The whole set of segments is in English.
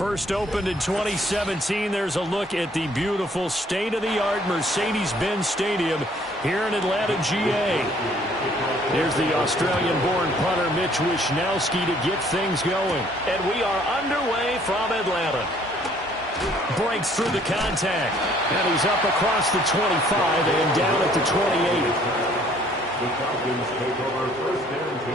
First opened in 2017. There's a look at the beautiful state-of-the-art Mercedes-Benz Stadium here in Atlanta, GA. There's the Australian-born punter Mitch Wishnowsky to get things going. And we are underway from Atlanta. Breaks through the contact. And he's up across the 25 and down at the 28. The Falcons take over first and 10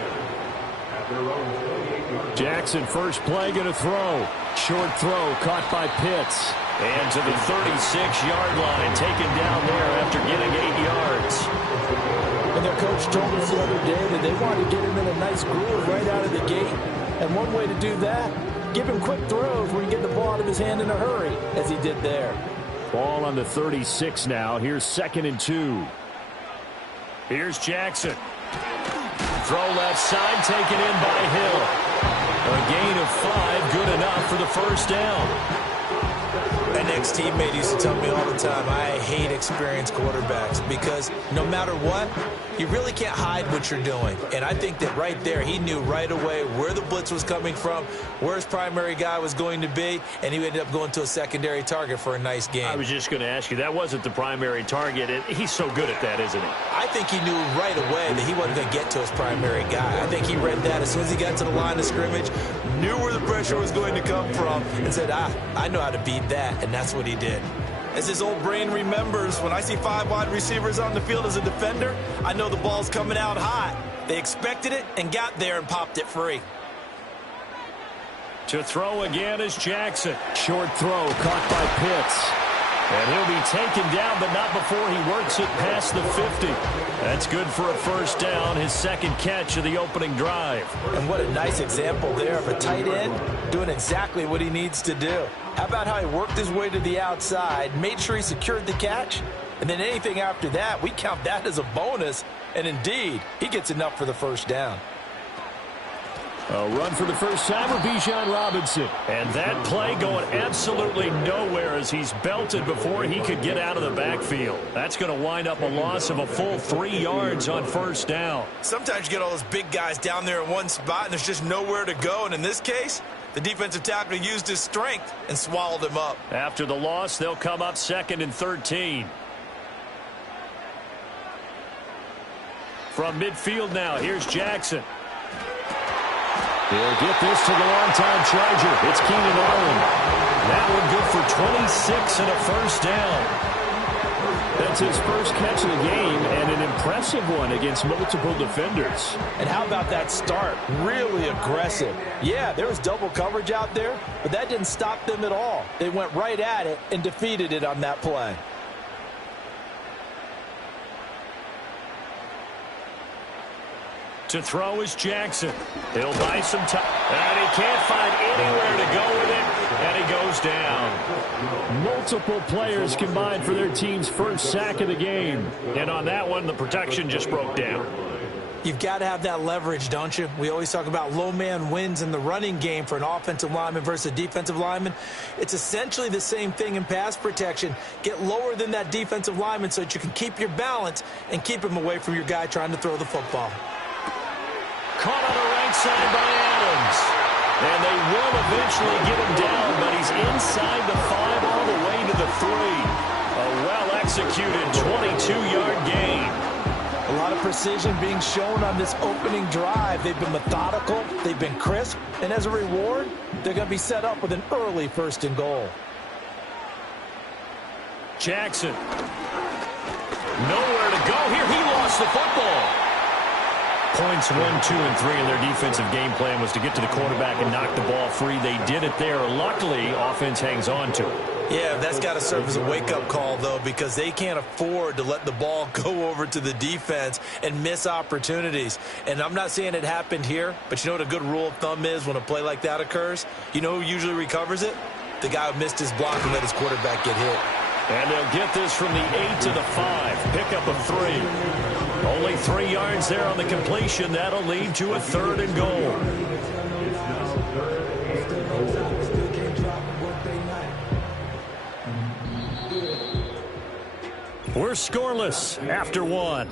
at their own 28-yard. Jackson first play going to throw. Short throw caught by Pitts. And to the 36-yard line, taken down there after getting 8 yards. And their coach told us the other day that they wanted to get him in a nice groove right out of the gate. And one way to do that, give him quick throws where he can get the ball out of his hand in a hurry, as he did there. Ball on the 36 now. Here's 2nd and 2. Here's Jackson. Throw left side, taken in by Hill. A gain of 5, good enough for the first down. And ex-teammate used to tell me all the time, I hate experienced quarterbacks because no matter what, you really can't hide what you're doing. And I think that right there, he knew right away where the blitz was coming from, where his primary guy was going to be, and he ended up going to a secondary target for a nice game. I was just going to ask you, that wasn't the primary target. He's so good at that, isn't he? I think he knew right away that he wasn't going to get to his primary guy. I think he read that as soon as he got to the line of scrimmage, knew where the pressure was going to come from, and said, I know how to beat that, and that's what he did. As his old brain remembers, when I see 5 wide receivers on the field as a defender, I know the ball's coming out hot. They expected it and got there and popped it free. To throw again is Jackson. Short throw caught by Pitts. And he'll be taken down, but not before he works it past the 50. That's good for a first down, his second catch of the opening drive. And what a nice example there of a tight end doing exactly what he needs to do. How about how he worked his way to the outside, made sure he secured the catch, and then anything after that, we count that as a bonus. And indeed, he gets enough for the first down. A run for the first time of Bijan Robinson. And that play going absolutely nowhere as he's belted before he could get out of the backfield. That's going to wind up a loss of a full 3 yards on first down. Sometimes you get all those big guys down there in one spot and there's just nowhere to go. And in this case, the defensive tackle used his strength and swallowed him up. After the loss, they'll come up 2nd and 13. From midfield now, here's Jackson. He'll get this to the longtime Charger. It's Keenan Allen. That one good for 26 and a first down. That's his first catch of the game and an impressive one against multiple defenders. And how about that start? Really aggressive. Yeah, there was double coverage out there, but that didn't stop them at all. They went right at it and defeated it on that play. To throw is Jackson. He'll buy some time. And he can't find anywhere to go with it. And he goes down. Multiple players combined for their team's first sack of the game. And on that one, the protection just broke down. You've got to have that leverage, don't you? We always talk about low man wins in the running game for an offensive lineman versus a defensive lineman. It's essentially the same thing in pass protection. Get lower than that defensive lineman so that you can keep your balance and keep him away from your guy trying to throw the football. Caught on the right side by Adams. And they will eventually get him down, but he's inside the 5 all the way to the 3. A well-executed 22-yard gain. A lot of precision being shown on this opening drive. They've been methodical, they've been crisp, and as a reward, they're going to be set up with an early 1st and goal. Jackson. Nowhere to go here. He lost the football. Points 1, 2, and 3 in their defensive game plan was to get to the quarterback and knock the ball free. They did it there. Luckily, offense hangs on to it. Yeah, that's got to serve as a wake-up call, though, because they can't afford to let the ball go over to the defense and miss opportunities. And I'm not saying it happened here, but you know what a good rule of thumb is when a play like that occurs? You know who usually recovers it? The guy who missed his block and let his quarterback get hit. And they'll get this from the 8 to the 5. Pick up a 3. Only 3 yards there on the completion. That'll lead to a 3rd and goal. We're scoreless after 1.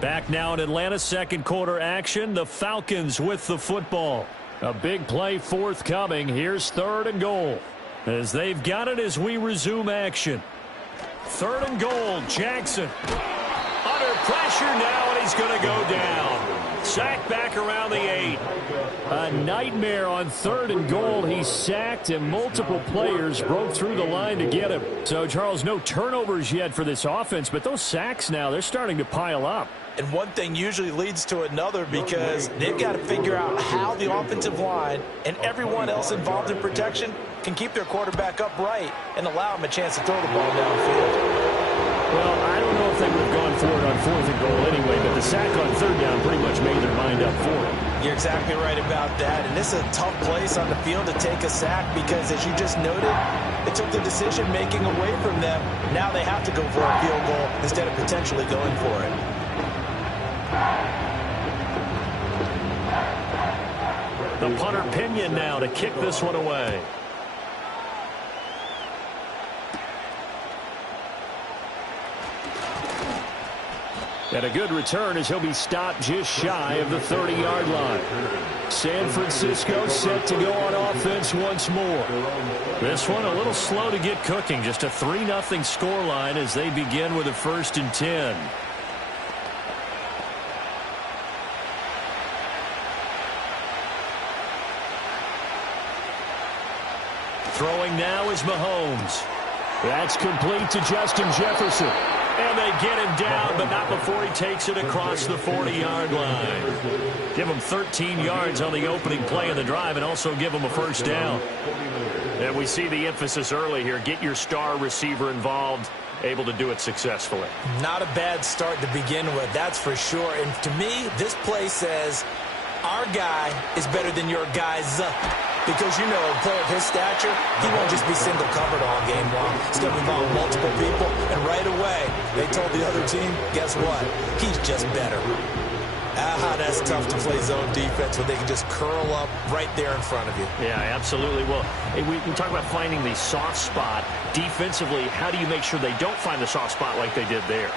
Back now in Atlanta's 2nd quarter action. The Falcons with the football. A big play forthcoming. Here's 3rd and goal. As they've got it as we resume action. 3rd and goal. Jackson. Under pressure now, and he's going to go down. Sacked back around the 8. A nightmare on 3rd and goal. He's sacked, and multiple players broke through the line to get him. So, Charles, no turnovers yet for this offense, but those sacks now, they're starting to pile up. And one thing usually leads to another because they've got to figure out how the offensive line and everyone else involved in protection can keep their quarterback upright and allow him a chance to throw the ball downfield. Well, I don't know if they would have gone for it on 4th and goal anyway, but the sack on 3rd down pretty much made their mind up for it. You're exactly right about that. And this is a tough place on the field to take a sack because, as you just noted, it took the decision-making away from them. Now they have to go for a field goal instead of potentially going for it. The punter Pinion now to kick this one away. And a good return as he'll be stopped just shy of the 30-yard line. San Francisco set to go on offense once more. This one a little slow to get cooking. Just a 3-0 scoreline as they begin with a 1st and 10. Throwing now is Mahomes. That's complete to Justin Jefferson. And they get him down, but not before he takes it across the 40-yard line. Give him 13 yards on the opening play of the drive and also give him a 1st down. And we see the emphasis early here. Get your star receiver involved, able to do it successfully. Not a bad start to begin with, that's for sure. And to me, this play says our guy is better than your guy's. Because, you know, a player of his stature, he won't just be single covered all game long. He's going to involve multiple people. And right away, they told the other team, guess what? He's just better. That's tough to play zone defense when they can just curl up right there in front of you. Yeah, absolutely. Well, we talk about finding the soft spot. Defensively, how do you make sure they don't find the soft spot like they did there?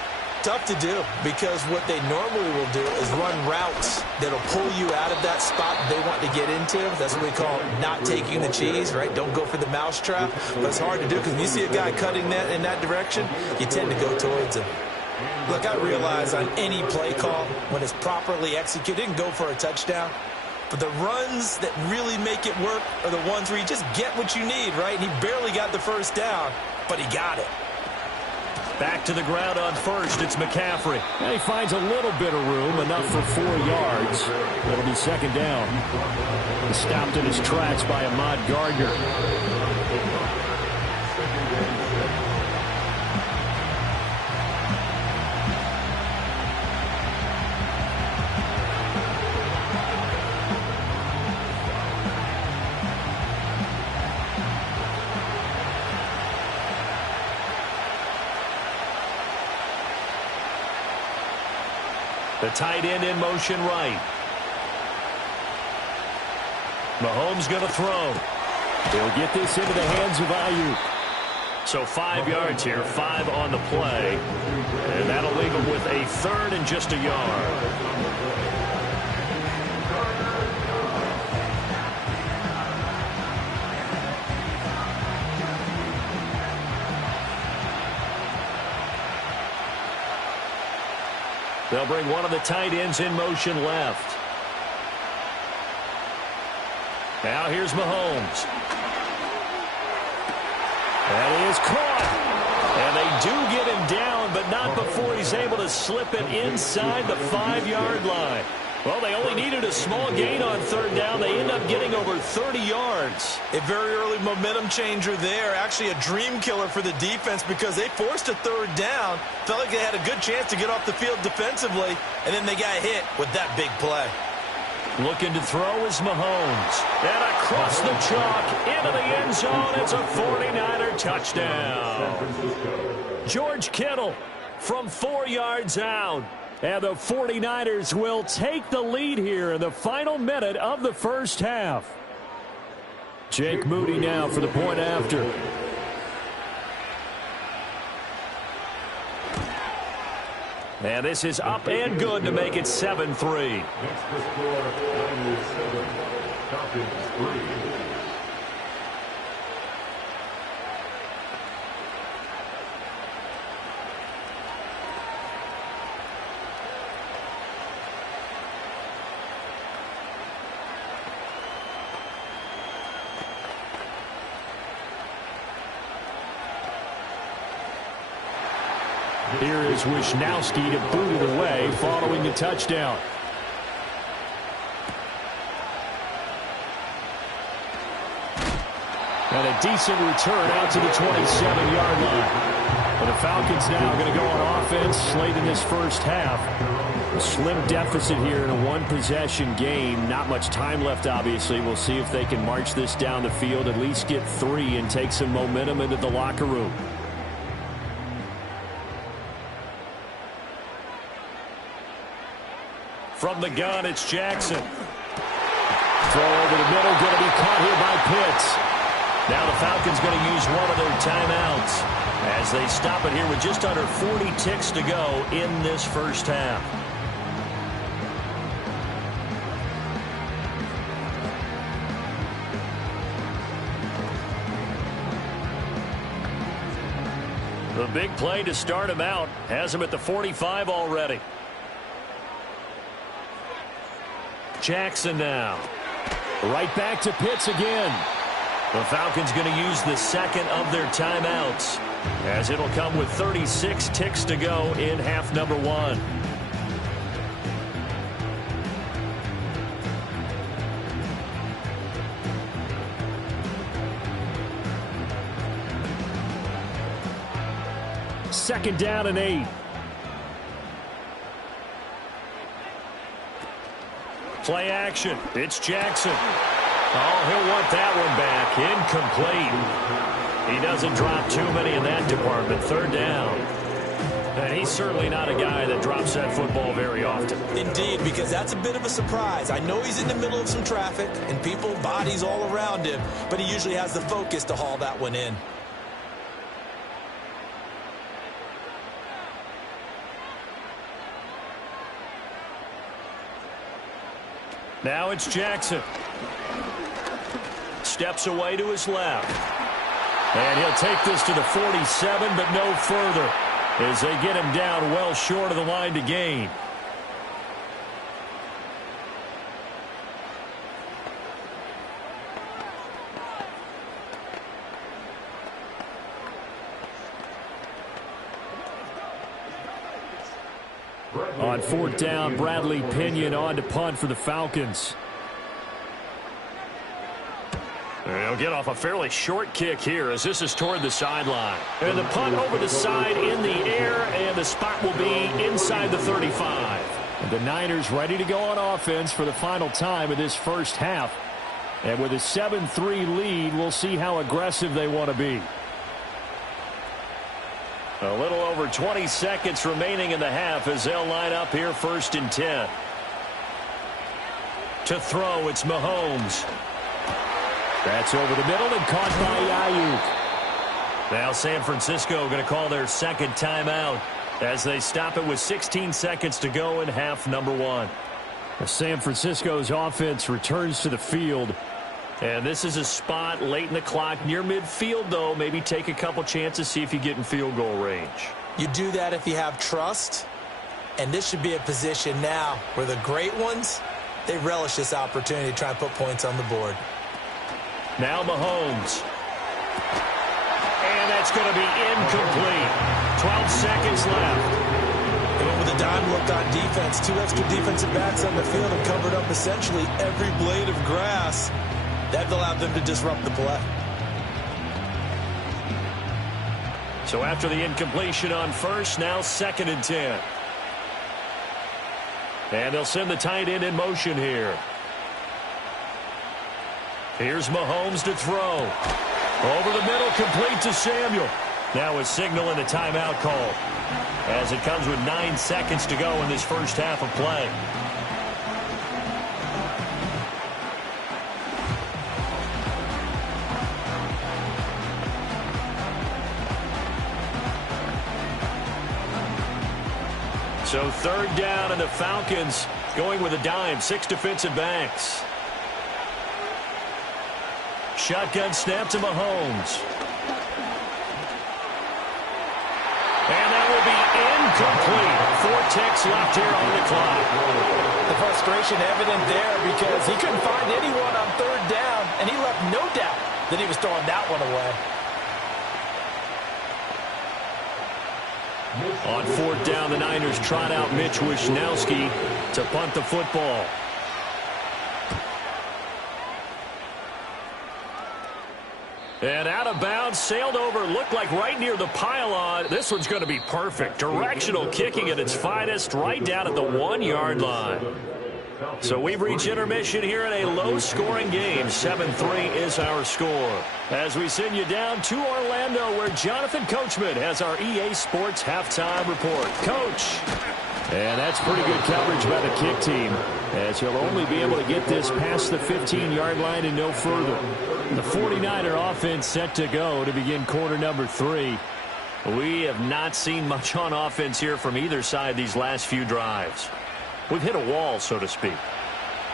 Tough to do, because what they normally will do is run routes that'll pull you out of that spot they want to get into. That's what we call not taking the cheese, right? Don't go for the mousetrap. But it's hard to do because when you see a guy cutting that in that direction, you tend to go towards him. Look, I realize on any play call, when it's properly executed, it can go for a touchdown. But the runs that really make it work are the ones where you just get what you need, right? And he barely got the 1st down, but he got it. Back to the ground on 1st, it's McCaffrey. And he finds a little bit of room, enough for 4 yards. It'll be 2nd down. He's stopped in his tracks by Ahmad Gardner. The tight end in motion right. Mahomes going to throw. He'll get this into the hands of Ayuk. So 5 yards here, 5 on the play. And that'll leave him with a 3rd and just a yard. They'll bring one of the tight ends in motion left. Now here's Mahomes. That is caught. And they do get him down, but not before he's able to slip it inside the 5-yard line. Well, they only needed a small gain on 3rd down. They end up getting over 30 yards. A very early momentum changer there. Actually a dream killer for the defense because they forced a 3rd down. Felt like they had a good chance to get off the field defensively, and then they got hit with that big play. Looking to throw is Mahomes. And across the chalk into the end zone. It's a 49er touchdown. George Kittle from 4 yards out. And the 49ers will take the lead here in the final minute of the 1st half. Jake Moody now for the point after. And this is up and good to make it 7-3. Next to score, 97, Falcons 3. Here is Wisnowski to boot it away following the touchdown. And a decent return out to the 27-yard line. And the Falcons now going to go on offense late in this 1st half. A slim deficit here in a one-possession game. Not much time left, obviously. We'll see if they can march this down the field, at least get 3 and take some momentum into the locker room. From the gun, it's Jackson. Throw over the middle, going to be caught here by Pitts. Now the Falcons going to use one of their timeouts as they stop it here with just under 40 ticks to go in this first half. The big play to start him out has him at the 45 already. Jackson now. Right back to Pitts again. The Falcons going to use the second of their timeouts as it'll come with 36 ticks to go in half number 1. Second down and 8. Play action. It's Jackson. Oh, he'll want that one back. Incomplete. He doesn't drop too many in that department. Third down. And he's certainly not a guy that drops that football very often. Indeed, because that's a bit of a surprise. I know he's in the middle of some traffic and people, bodies all around him, but he usually has the focus to haul that one in. Now it's Jackson. Steps away to his left. And he'll take this to the 47, but no further as they get him down well short of the line to gain. On fourth down, Bradley Pinion on to punt for the Falcons. They'll get off a fairly short kick here as this is toward the sideline. And the punt over the side in the air, and the spot will be inside the 35. And the Niners ready to go on offense for the final time of this first half. And with a 7-3 lead, we'll see how aggressive they want to be. A little over 20 seconds remaining in the half as they'll line up here first and 10. To throw, it's Mahomes. That's over the middle and caught by Ayuk. Now San Francisco going to call their second timeout as they stop it with 16 seconds to go in half number 1. San Francisco's offense returns to the field. And this is a spot late in the clock near midfield, though. Maybe take a couple chances, see if you get in field goal range. You do that if you have trust. And this should be a position now where the great ones, they relish this opportunity to try and put points on the board. Now Mahomes. And that's going to be incomplete. 12 seconds left. They went with a dime look on defense. 2 extra defensive backs on the field and covered up essentially every blade of grass. That allowed them to disrupt the play. So after the incompletion on first, now second and 10. And they'll send the tight end in motion here. Here's Mahomes to throw. Over the middle, complete to Samuel. Now a signal and a timeout call as it comes with 9 seconds to go in this first half of play. So third down, and the Falcons going with a dime. 6 defensive backs. Shotgun snap to Mahomes. And that will be incomplete. 4 ticks left here on the clock. The frustration evident there because he couldn't find anyone on third down, and he left no doubt that he was throwing that one away. On fourth down, the Niners trot out Mitch Wishnowski to punt the football. And out of bounds, sailed over, looked like right near the pylon. This one's going to be perfect. Directional kicking at its finest, right down at the 1-yard line. So we've reached intermission here in a low-scoring game. 7-3 is our score. As we send you down to Orlando, where Jonathan Coachman has our EA Sports halftime report. Coach. And that's pretty good coverage by the kick team, as he'll only be able to get this past the 15-yard line and no further. The 49er offense set to go to begin quarter number 3. We have not seen much on offense here from either side these last few drives. We've hit a wall, so to speak.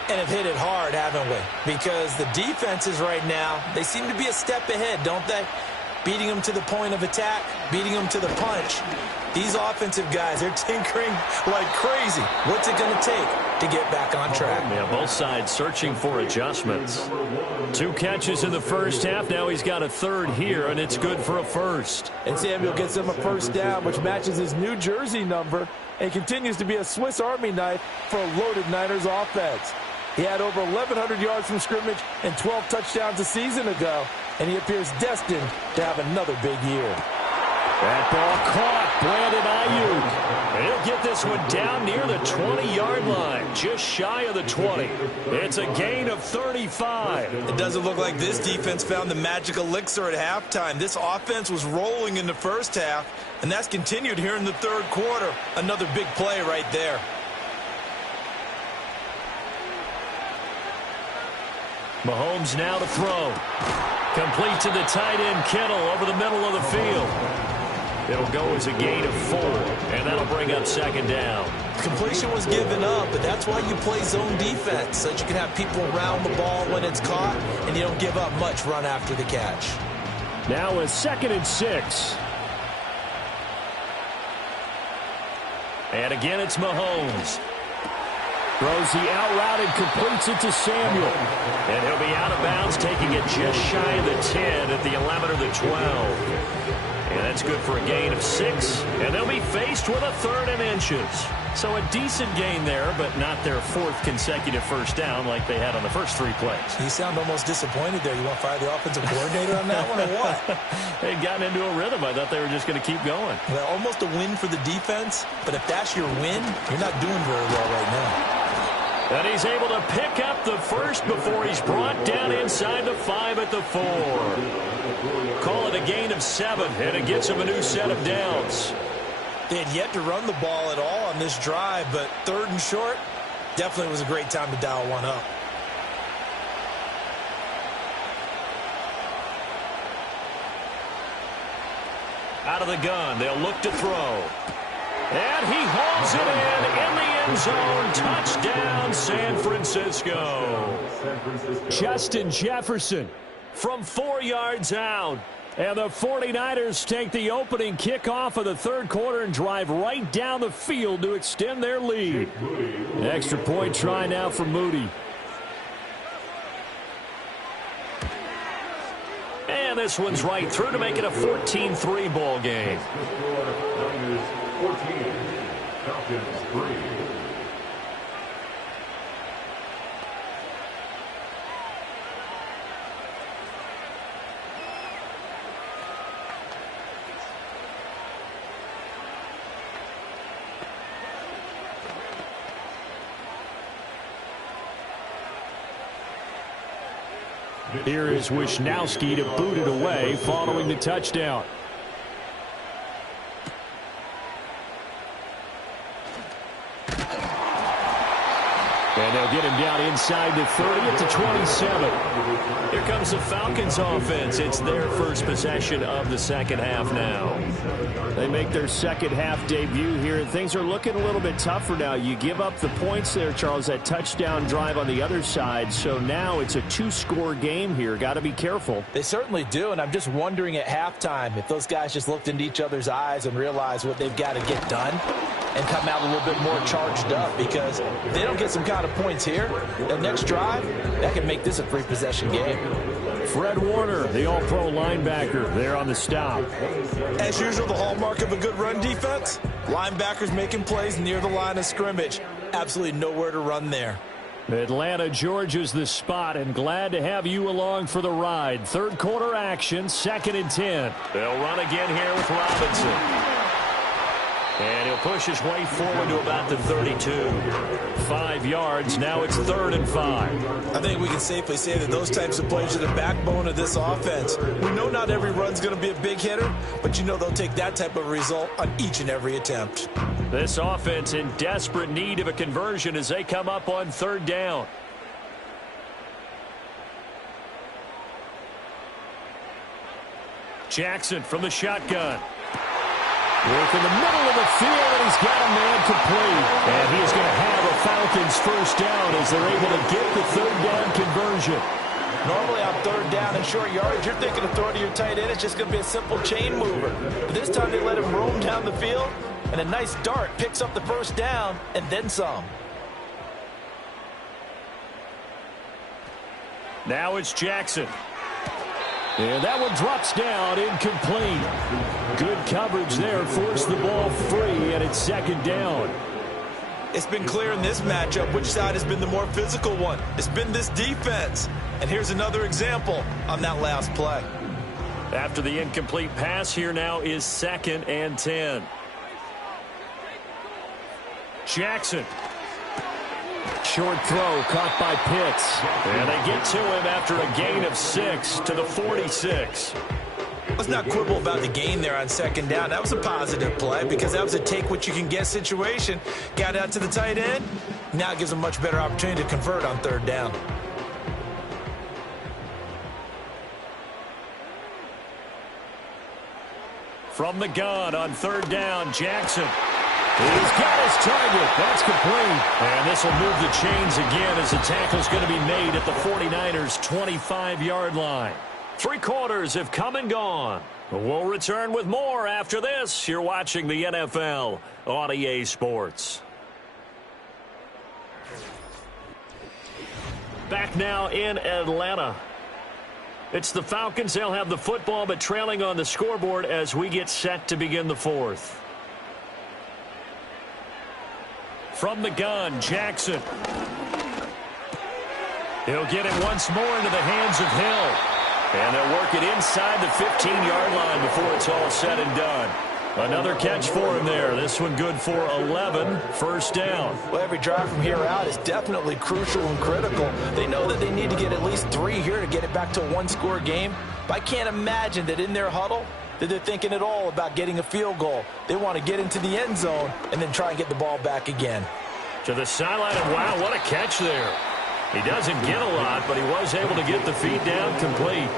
And have hit it hard, haven't we? Because the defenses right now, they seem to be a step ahead, don't they? Beating them to the point of attack, beating them to the punch. These offensive guys, they're tinkering like crazy. What's it going to take to get back on track? Yeah, both sides searching for adjustments. 2 catches in the first half. Now he's got a third here, and it's good for a first. And Samuel gets him a first down, which matches his New Jersey number and continues to be a Swiss Army knife for a loaded Niners offense. He had over 1,100 yards from scrimmage and 12 touchdowns a season ago, and he appears destined to have another big year. That ball caught. Brandon Ayuk. He'll get this one down near the 20-yard line, just shy of the 20. It's a gain of 35. It doesn't look like this defense found the magic elixir at halftime. This offense was rolling in the first half, and that's continued here in the third quarter. Another big play right there. Mahomes now to throw. Complete to the tight end, Kittle, over the middle of the field. It'll go as a gain of 4, and that'll bring up second down. Completion was given up, but that's why you play zone defense, so that you can have people around the ball when it's caught, and you don't give up much run after the catch. Now a 2nd and 6. And again, it's Mahomes. Throws the out route and completes it to Samuel. And he'll be out of bounds, taking it just shy of the 10 at the 11 or the 12. And that's good for a gain of 6. And they'll be faced with a 3rd and inches. So a decent gain there, but not their 4th consecutive first down like they had on the first 3 plays. You sound almost disappointed there. You want to fire the offensive coordinator on that one or what? They'd gotten into a rhythm. I thought they were just going to keep going. Well, almost a win for the defense, but if that's your win, you're not doing very well right now. And he's able to pick up the first before he's brought down inside the 5 at the 4. Call it a gain of 7, and it gets him a new set of downs. They had yet to run the ball at all on this drive, but 3rd and short, definitely was a great time to dial one up. Out of the gun, they'll look to throw. And he hauls it in the end zone. Touchdown, San Francisco. Justin Jefferson from 4 yards out. And the 49ers take the opening kickoff of the third quarter and drive right down the field to extend their lead. An extra point try now for Moody. And this one's right through to make it a 14-3 ball game. 14, Falcons 3. Here is Wisnowski to boot it away following the touchdown. And they'll get him down inside the 30 at the 27. Here comes the Falcons offense. It's their first possession of the second half now. They make their second half debut here, and things are looking a little bit tougher now. You give up the points there, Charles, that touchdown drive on the other side. So now it's a 2-score game here. Got to be careful. They certainly do, and I'm just wondering at halftime if those guys just looked into each other's eyes and realized what they've got to get done and come out a little bit more charged up, because if they don't get some kind of points here, that next drive, that can make this a 3-possession game. Fred Warner, the all-pro linebacker, there on the stop. As usual, the hallmark of a good run defense, linebackers making plays near the line of scrimmage. Absolutely nowhere to run there. Atlanta, Georgia's the spot, and glad to have you along for the ride. Third quarter action, 2nd and 10. They'll run again here with Robinson. And he'll push his way forward to about the 32. 5 yards. Now it's 3rd and 5. I think we can safely say that those types of plays are the backbone of this offense. We know not every run's going to be a big hitter, but you know they'll take that type of result on each and every attempt. This offense in desperate need of a conversion as they come up on 3rd down. Jackson from the shotgun. Work in the middle of the field, and he's got a man complete. And he is going to have a Falcons first down as they're able to get the 3rd down conversion. Normally on 3rd down and short yardage, you're thinking of throwing to your tight end. It's just going to be a simple chain mover. But this time they let him roam down the field, and a nice dart picks up the first down and then some. Now it's Jackson. And that one drops down, incomplete. Good coverage there, forced the ball free, and it's 2nd down. It's been clear in this matchup which side has been the more physical one. It's been this defense. And here's another example on that last play. After the incomplete pass, here now is 2nd and 10. Jackson. Short throw caught by Pitts. And they get to him after a gain of 6 to the 46. Let's not quibble about the gain there on 2nd down. That was a positive play because that was a take-what-you-can-get situation. Got out to the tight end. Now it gives them a much better opportunity to convert on 3rd down. From the gun on 3rd down, Jackson. He's got his target. That's complete. And this will move the chains again as the tackle's going to be made at the 49ers' 25-yard line. 3 quarters have come and gone. We'll return with more after this. You're watching the NFL on EA Sports. Back now in Atlanta. It's the Falcons. They'll have the football, but trailing on the scoreboard as we get set to begin the 4th. From the gun, Jackson. He'll get it once more into the hands of Hill. And they'll work it inside the 15-yard line before it's all said and done. Another catch for him there. This one good for 11. First down. Well, every drive from here out is definitely crucial and critical. They know that they need to get at least 3 here to get it back to a 1-score game. But I can't imagine that in their huddle that they're thinking at all about getting a field goal. They want to get into the end zone and then try and get the ball back again. To the sideline, and wow, what a catch there. He doesn't get a lot, but he was able to get the feet down complete.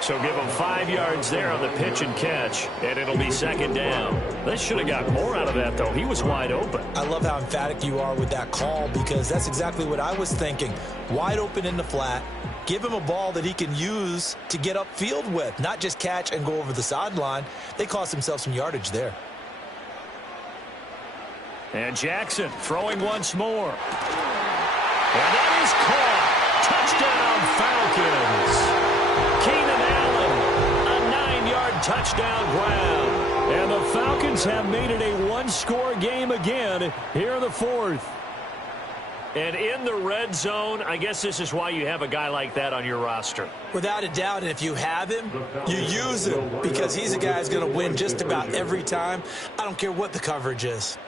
So give him 5 yards there on the pitch and catch, and it'll be 2nd down. They should have got more out of that, though. He was wide open. I love how emphatic you are with that call because that's exactly what I was thinking. Wide open in the flat. Give him a ball that he can use to get upfield with, not just catch and go over the sideline. They cost themselves some yardage there. And Jackson throwing once more. And that is caught. Touchdown, Falcons. Keenan Allen, a 9-yard touchdown grab. And the Falcons have made it a 1-score game again here in the 4th. And in the red zone, I guess this is why you have a guy like that on your roster. Without a doubt, and if you have him, you use him because he's a guy who's going to win just about every time. I don't care what the coverage is.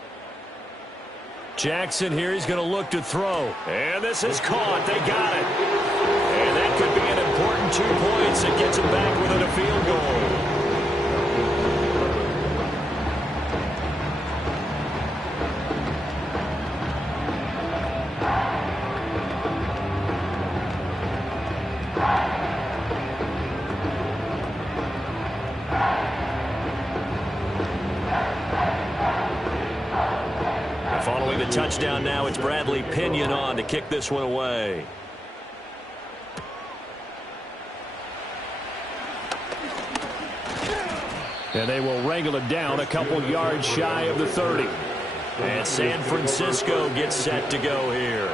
Jackson here, he's going to look to throw. And this is caught. They got it. And that could be an important 2 points that gets them back within a field goal. Following the touchdown now, it's Bradley Pinion on to kick this one away. And they will wrangle it down a couple yards shy of the 30. And San Francisco gets set to go here.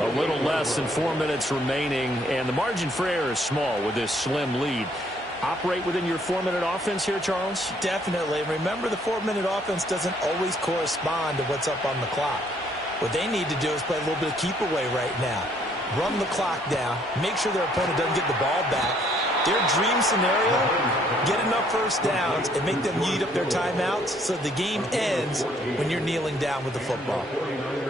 A little less than 4 minutes remaining, and the margin for error is small with this slim lead. Operate within your 4-minute offense here, Charles? Definitely. Remember, the 4-minute offense doesn't always correspond to what's up on the clock. What they need to do is play a little bit of keep away right now. Run the clock down. Make sure their opponent doesn't get the ball back. Their dream scenario, get enough first downs and make them eat up their timeouts so the game ends when you're kneeling down with the football.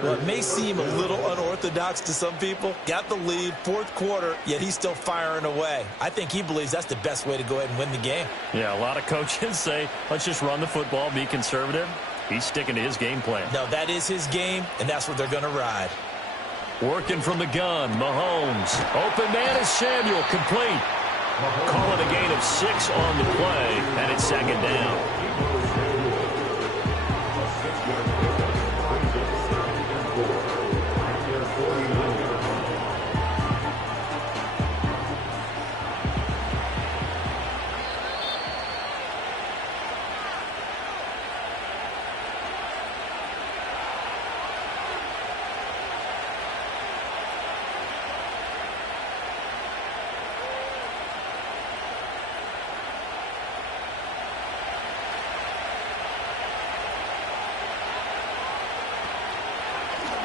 Well, it may seem a little unorthodox to some people. Got the lead, fourth quarter, yet he's still firing away. I think he believes that's the best way to go ahead and win the game. Yeah, a lot of coaches say, let's just run the football, be conservative. He's sticking to his game plan. No, that is his game, and that's what they're going to ride. Working from the gun, Mahomes. Open man is Samuel, complete. Call it a gain of 6 on the play, and it's second down.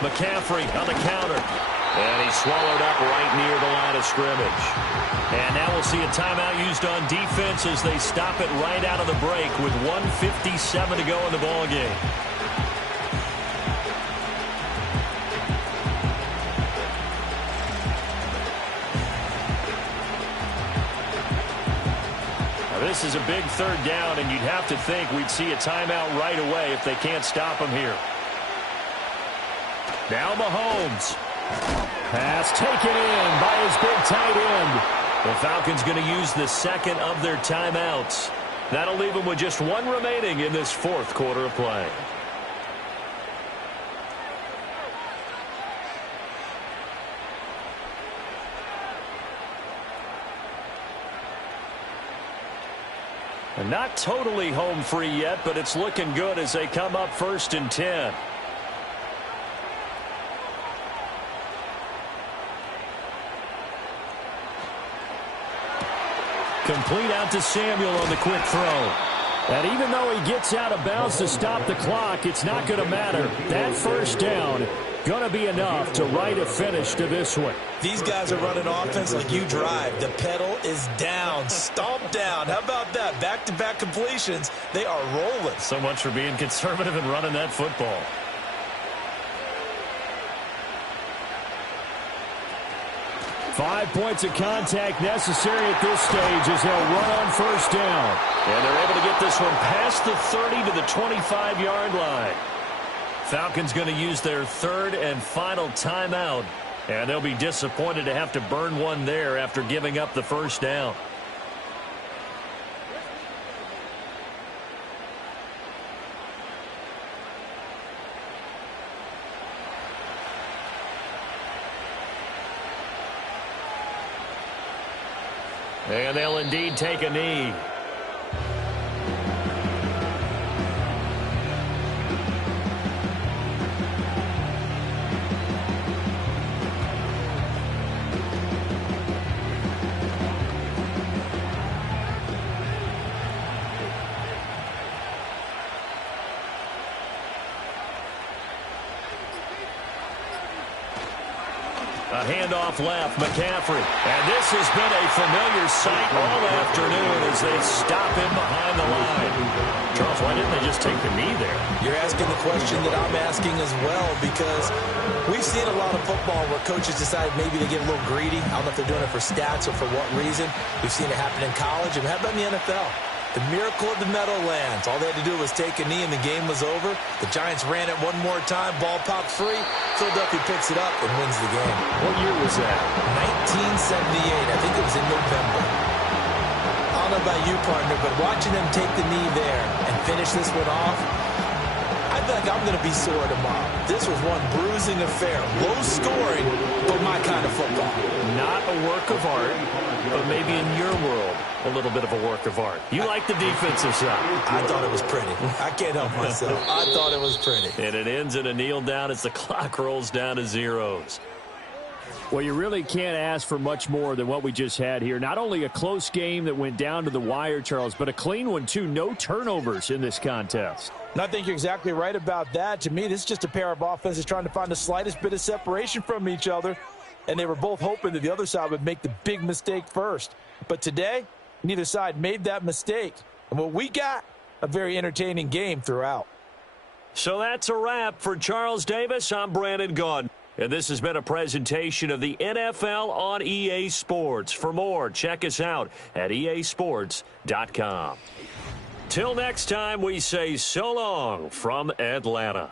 McCaffrey on the counter. And he's swallowed up right near the line of scrimmage. And now we'll see a timeout used on defense as they stop it right out of the break with 1:57 to go in the ballgame. Now this is a big third down, and you'd have to think we'd see a timeout right away if they can't stop him here. Now Mahomes. Pass taken in by his big tight end. The Falcons going to use the second of their timeouts. That'll leave them with just one remaining in this fourth quarter of play. And not totally home free yet, but it's looking good as they come up 1st and 10. Complete out to Samuel on the quick throw. And even though he gets out of bounds to stop the clock, it's not going to matter. That first down going to be enough to write a finish to this one. These guys are running offense like you drive. The pedal is down, stomp down. How about that? Back-to-back completions. They are rolling. So much for being conservative and running that football. Five points of contact necessary at this stage as they'll run on first down. And they're able to get this one past the 30 to the 25-yard line. Falcons going to use their third and final timeout. And they'll be disappointed to have to burn one there after giving up the first down. And they'll indeed take a knee. A handoff left, McCaffrey. And this has been a familiar sight all afternoon as they stop him behind the line. Charles, why didn't they just take the knee there? You're asking the question that I'm asking as well, because we've seen a lot of football where coaches decide maybe to get a little greedy. I don't know if they're doing it for stats or for what reason. We've seen it happen in college, and how about in the NFL? The miracle of the Meadowlands. All they had to do was take a knee and the game was over. The Giants ran it one more time. Ball popped free. Philadelphia picks it up and wins the game. What year was that? 1978. I think it was in November. I don't know about you, partner, but watching them take the knee there and finish this one off, I think I'm going to be sore tomorrow. This was one bruising affair. Low scoring, but my kind of football. Not a work of art, but maybe in your world, a little bit of a work of art. You like the defensive side. I thought it was pretty. I can't help myself. I thought it was pretty. And it ends in a kneel down as the clock rolls down to zeros. Well, you really can't ask for much more than what we just had here. Not only a close game that went down to the wire, Charles, but a clean one, too. No turnovers in this contest. And I think you're exactly right about that. To me, this is just a pair of offenses trying to find the slightest bit of separation from each other, and they were both hoping that the other side would make the big mistake first. But today, neither side made that mistake. And what we got, a very entertaining game throughout. So that's a wrap for Charles Davis. I'm Brandon Gaudin. And this has been a presentation of the NFL on EA Sports. For more, check us out at easports.com. Till next time, we say so long from Atlanta.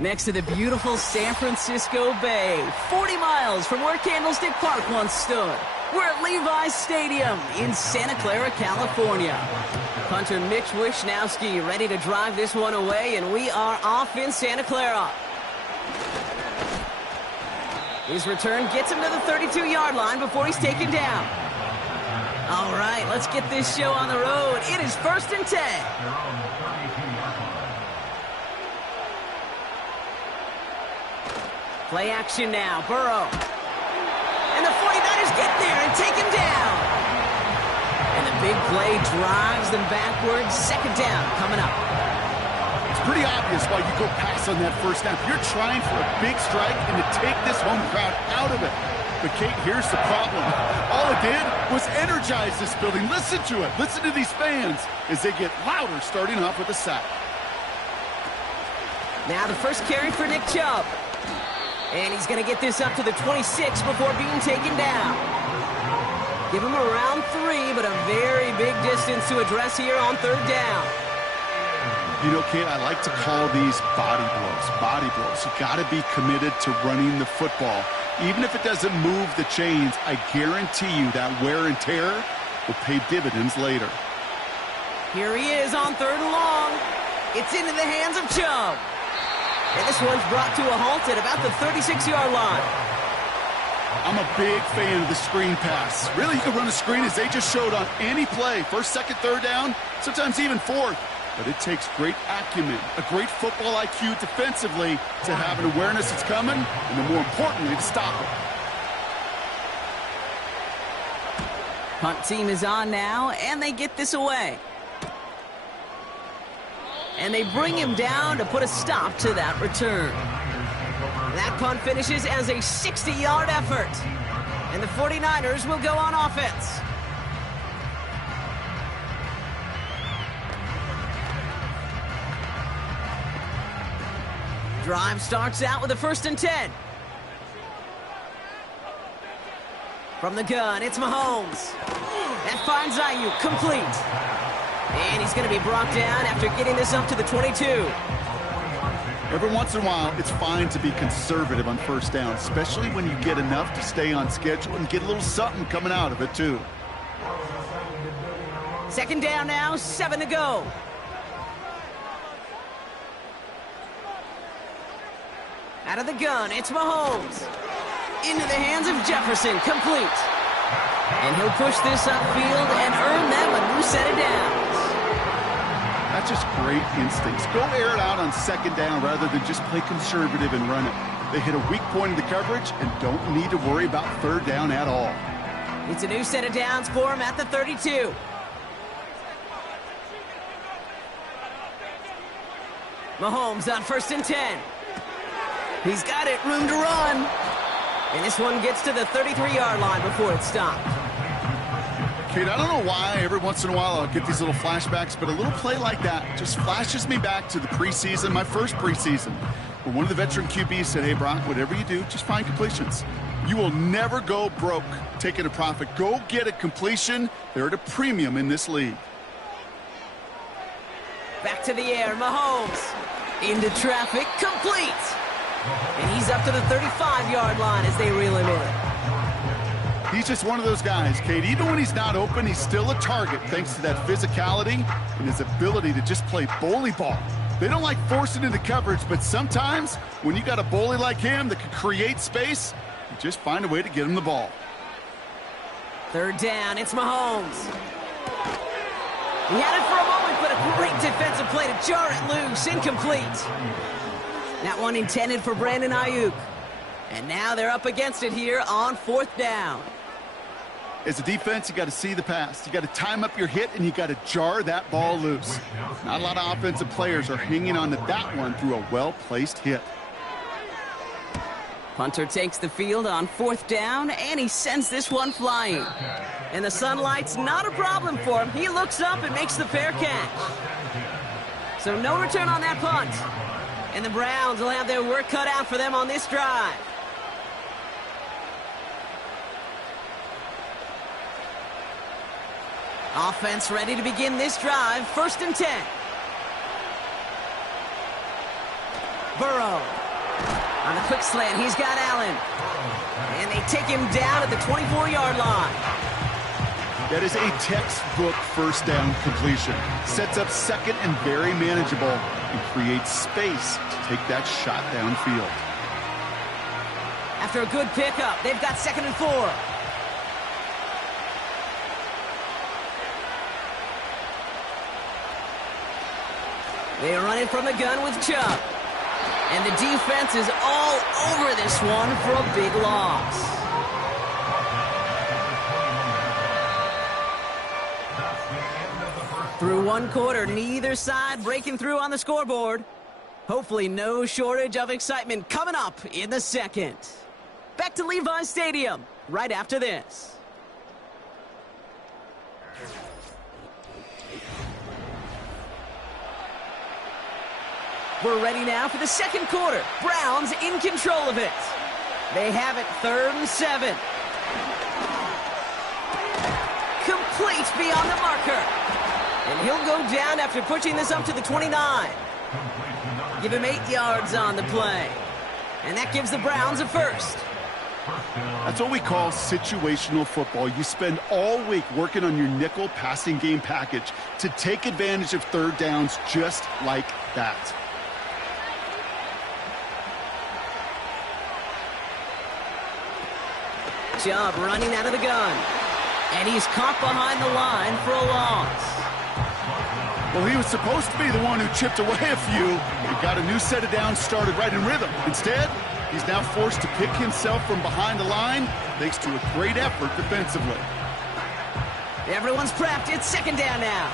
Next to the beautiful San Francisco Bay, 40 miles from where Candlestick Park once stood. We're at Levi's Stadium in Santa Clara, California. Punter Mitch Wishnowsky ready to drive this one away, and we are off in Santa Clara. His return gets him to the 32-yard line before he's taken down. All right, let's get this show on the road. It is 1st and 10. Play action now, Burrow. And the 49ers get there and take him down. And the big play drives them backwards. 2nd down coming up. It's pretty obvious why you go pass on that first down. You're trying for a big strike and to take this home crowd out of it. But, Kate, here's the problem. All it did was energize this building. Listen to it. Listen to these fans as they get louder starting off with a sack. Now the first carry for Nick Chubb. And he's going to get this up to the 26 before being taken down. Give him around 3, but a very big distance to address here on 3rd down. You know, Kate, I like to call these body blows. Body blows. You got to be committed to running the football. Even if it doesn't move the chains, I guarantee you that wear and tear will pay dividends later. Here he is on 3rd and long. It's into the hands of Chubb. And this one's brought to a halt at about the 36-yard line. I'm a big fan of the screen pass. Really, you can run a screen as they just showed on any play. 1st, 2nd, 3rd down, sometimes even 4th. But it takes great acumen, a great football IQ defensively to have an awareness it's coming, and then more importantly, to stop it. Punt team is on now, and they get this away. And they bring him down to put a stop to that return. That punt finishes as a 60-yard effort. And the 49ers will go on offense. Drive starts out with a 1st and 10. From the gun, it's Mahomes. That finds Ayuk complete. And he's going to be brought down after getting this up to the 22. Every once in a while, it's fine to be conservative on 1st down, especially when you get enough to stay on schedule and get a little something coming out of it, too. 2nd down now, 7 to go. Out of the gun, it's Mahomes. Into the hands of Jefferson, complete. And he'll push this upfield and earn them a new set of downs. That's just great instincts. Go air it out on 2nd down rather than just play conservative and run it. They hit a weak point in the coverage and don't need to worry about 3rd down at all. It's a new set of downs for him at the 32. Mahomes on 1st and 10. He's got it, room to run. And this one gets to the 33-yard line before it's stopped. Kate, I don't know why every once in a while I'll get these little flashbacks, but a little play like that just flashes me back to the preseason, my first preseason, where one of the veteran QBs said, hey, Brock, whatever you do, just find completions. You will never go broke taking a profit. Go get a completion. They're at a premium in this league. Back to the air, Mahomes. Into traffic, complete. And he's up to the 35-yard line as they reel him in. He's just one of those guys, Kate. Even when he's not open, he's still a target thanks to that physicality and his ability to just play bully ball. They don't like forcing into coverage, but sometimes when you got a bully like him that can create space, you just find a way to get him the ball. 3rd down, it's Mahomes. He had it for a moment, but a great defensive play to jar it loose, incomplete. That one intended for Brandon Ayuk. And now they're up against it here on 4th down. As a defense, you got to see the pass. You got to time up your hit, and you got to jar that ball loose. Not a lot of offensive players are hanging on to that one through a well-placed hit. Punter takes the field on 4th down, and he sends this one flying. And the sunlight's not a problem for him. He looks up and makes the fair catch. So no return on that punt. And the Browns will have their work cut out for them on this drive. Offense ready to begin this drive. 1st and 10. Burrow. On the quick slant, he's got Allen. And they take him down at the 24-yard line. That is a textbook first down completion. Sets up second and very manageable and creates space to take that shot downfield. After a good pickup, they've got 2nd and 4. They run it from the gun with Chubb. And the defense is all over this one for a big loss. Through one quarter, neither side breaking through on the scoreboard. Hopefully no shortage of excitement coming up in the second. Back to Levi's Stadium right after this. We're ready now for the second quarter. Browns in control of it. They have it 3rd and 7. Complete beyond the marker. And he'll go down after pushing this up to the 29. Give him 8 yards on the play. And that gives the Browns a first. That's what we call situational football. You spend all week working on your nickel passing game package to take advantage of third downs just like that. Chubb running out of the gun. And he's caught behind the line for a loss. Well, he was supposed to be the one who chipped away a few. He got a new set of downs started right in rhythm. Instead, he's now forced to pick himself from behind the line thanks to a great effort defensively. Everyone's prepped. It's 2nd down now.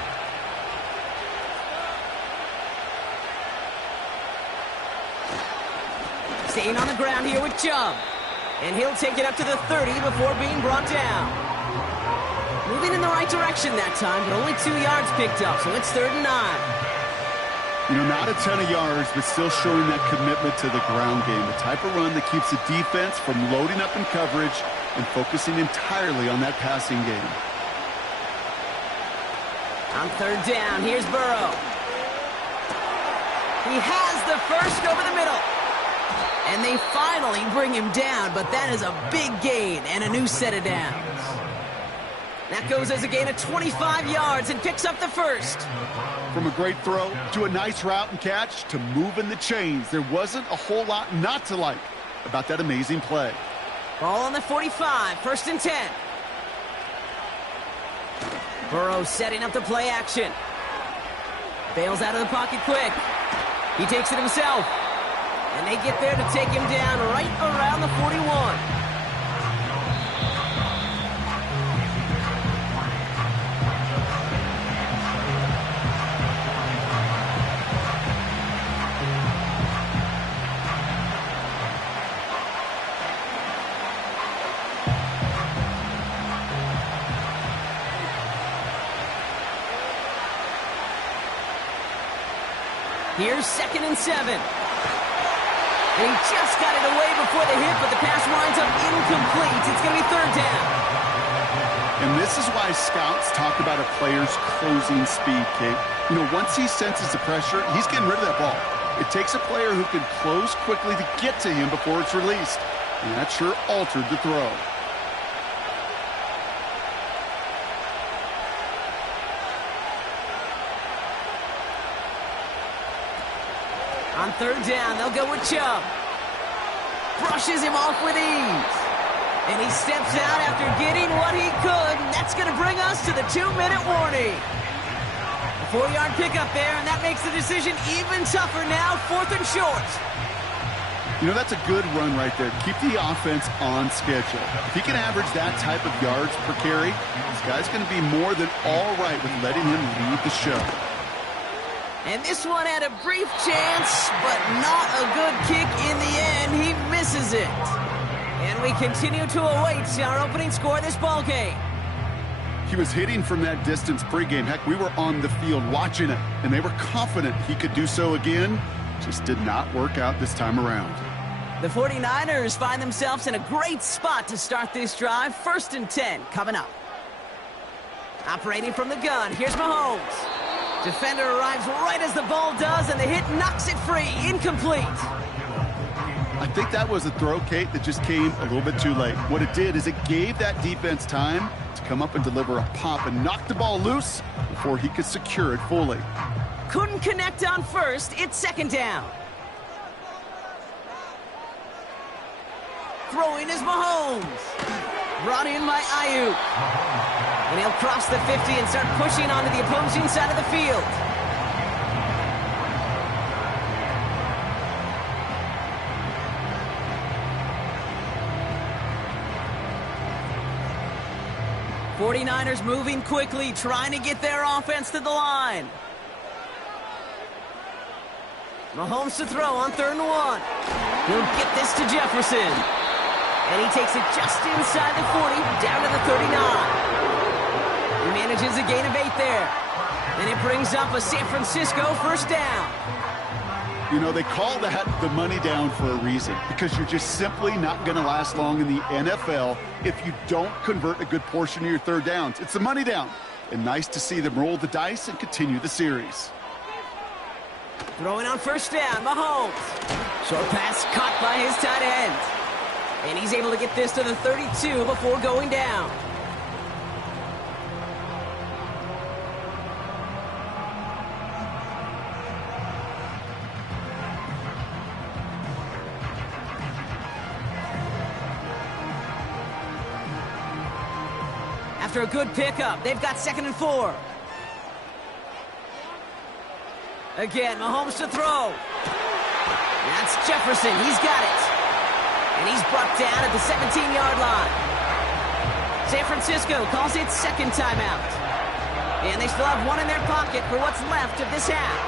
Staying on the ground here with Chubb. And he'll take it up to the 30 before being brought down. Moving in the right direction that time, but only 2 yards picked up, so it's 3rd and 9. You know, not a ton of yards, but still showing that commitment to the ground game. The type of run that keeps the defense from loading up in coverage and focusing entirely on that passing game. On 3rd down, here's Burrow. He has the first over the middle. And they finally bring him down, but that is a big gain and a new set of downs. That goes as a gain of 25 yards and picks up the first. From a great throw to a nice route and catch to moving the chains, there wasn't a whole lot not to like about that amazing play. Ball on the 45, 1st and 10. Burrow setting up the play action. Bails out of the pocket quick. He takes it himself. And they get there to take him down right around the 41. Here's 2nd and 7. And he just got it away before the hit, but the pass winds up incomplete. It's going to be 3rd down. And this is why scouts talk about a player's closing speed, Kate. You know, once he senses the pressure, he's getting rid of that ball. It takes a player who can close quickly to get to him before it's released. And that sure altered the throw. On 3rd down, they'll go with Chubb. Brushes him off with ease. And he steps out after getting what he could. And that's going to bring us to the 2-minute warning. A 4-yard pickup there, and that makes the decision even tougher now. 4th and short. You know, that's a good run right there. Keep the offense on schedule. If he can average that type of yards per carry, this guy's going to be more than all right with letting him lead the show. And this one had a brief chance, but not a good kick in the end. He misses it. And we continue to await our opening score of this ball game. He was hitting from that distance pregame. Heck, we were on the field watching it, and they were confident he could do so again. Just did not work out this time around. The 49ers find themselves in a great spot to start this drive. 1st and 10 coming up. Operating from the gun, here's Mahomes. Defender arrives right as the ball does, and the hit knocks it free. Incomplete. I think that was a throw, Kate, that just came a little bit too late. What it did is it gave that defense time to come up and deliver a pop and knock the ball loose before he could secure it fully. Couldn't connect on first. It's second down. Throwing is Mahomes. Brought in by Ayuk. And he'll cross the 50 and start pushing onto the opposing side of the field. '49ers moving quickly, trying to get their offense to the line. Mahomes to throw on 3rd and 1. He'll get this to Jefferson. And he takes it just inside the 40, down to the 39. He manages a gain of 8 there. And it brings up a San Francisco first down. You know, they call that the money down for a reason, because you're just simply not going to last long in the NFL if you don't convert a good portion of your 3rd downs. It's the money down. And nice to see them roll the dice and continue the series. Throwing on first down, Mahomes. Short pass caught by his tight end. And he's able to get this to the 32 before going down. After a good pickup, they've got 2nd and 4. Again, Mahomes to throw. That's Jefferson. He's got it. And he's brought down at the 17-yard line. San Francisco calls it 2nd timeout. And they still have 1 in their pocket for what's left of this half.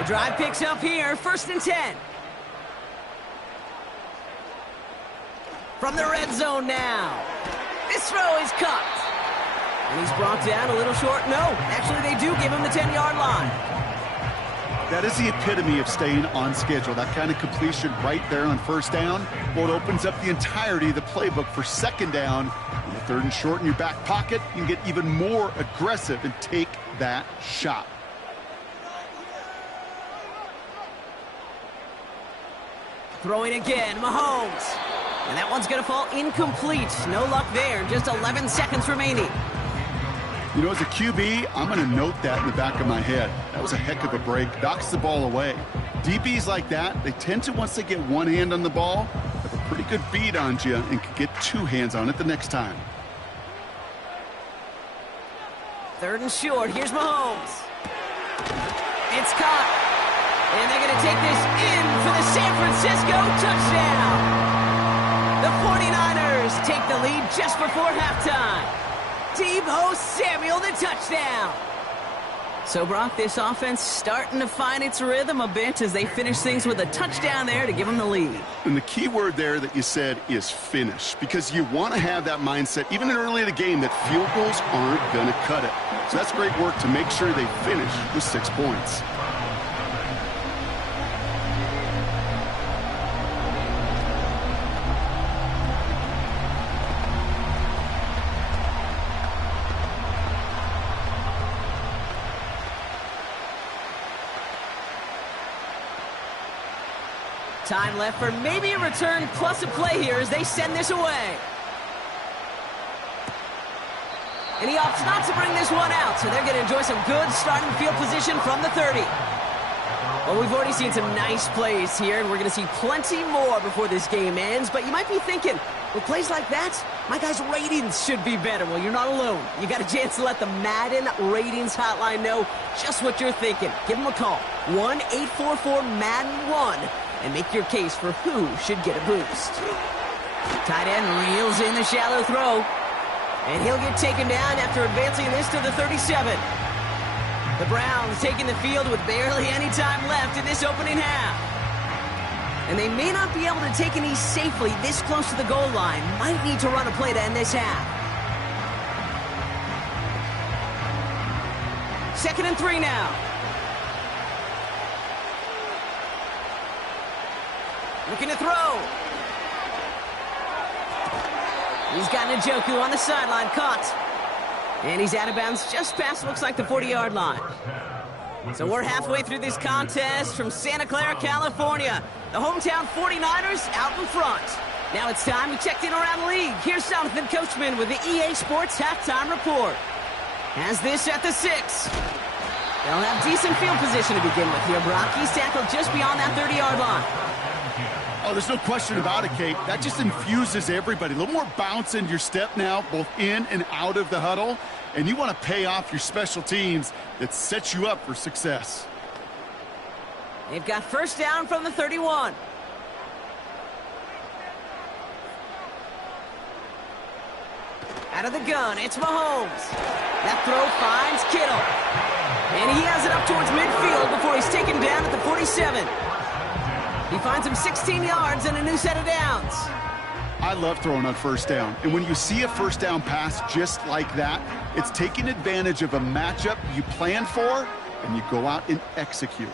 The drive picks up here, 1st and 10. From the red zone now. This throw is cut. And he's brought down a little short. No, actually they do give him the 10-yard line. That is the epitome of staying on schedule. That kind of completion right there on 1st down. Well, it opens up the entirety of the playbook for 2nd down. In the 3rd and short in your back pocket, you can get even more aggressive and take that shot. Throwing again, Mahomes. And that one's going to fall incomplete. No luck there. Just 11 seconds remaining. You know, as a QB, I'm going to note that in the back of my head. That was a heck of a break. Knocks the ball away. DBs like that, they tend to, once they get one hand on the ball, have a pretty good beat on you and can get 2 hands on it the next time. 3rd and short. Here's Mahomes. It's caught. And they're going to take this in for the San Francisco touchdown. The 49ers take the lead just before halftime. Deebo Samuel, the touchdown. So, Brock, this offense starting to find its rhythm a bit as they finish things with a touchdown there to give them the lead. And the key word there that you said is finish, because you want to have that mindset, even early in the game, that field goals aren't going to cut it. So that's great work to make sure they finish with 6 points. Time left for maybe a return plus a play here as they send this away. And he opts not to bring this one out, so they're going to enjoy some good starting field position from the 30. Well, we've already seen some nice plays here, and we're going to see plenty more before this game ends. But you might be thinking, with plays like that, my guys' ratings should be better. Well, you're not alone. You got a chance to let the Madden ratings hotline know just what you're thinking. Give them a call, 1-844-MADDEN1. And make your case for who should get a boost. Tight end reels in the shallow throw. And he'll get taken down after advancing this to the 37. The Browns taking the field with barely any time left in this opening half. And they may not be able to take any safely this close to the goal line. Might need to run a play to end this half. 2nd and 3 now. Looking to throw. He's got Njoku on the sideline, caught. And he's out of bounds just past, looks like, the 40-yard line. So we're halfway through this contest from Santa Clara, California. The hometown 49ers out in front. Now it's time we checked in around the league. Here's Jonathan Coachman with the EA Sports Halftime Report. Has this at the 6. They'll have decent field position to begin with here, Brock. He's tackled just beyond that 30-yard line. Oh, there's no question about it, Kate. That just infuses everybody. A little more bounce in your step now, both in and out of the huddle. And you want to pay off your special teams that sets you up for success. They've got first down from the 31. Out of the gun, it's Mahomes. That throw finds Kittle. And he has it up towards midfield before he's taken down at the 47. He finds him 16 yards and a new set of downs. I love throwing on first down. And when you see a first down pass just like that, it's taking advantage of a matchup you plan for, and you go out and execute.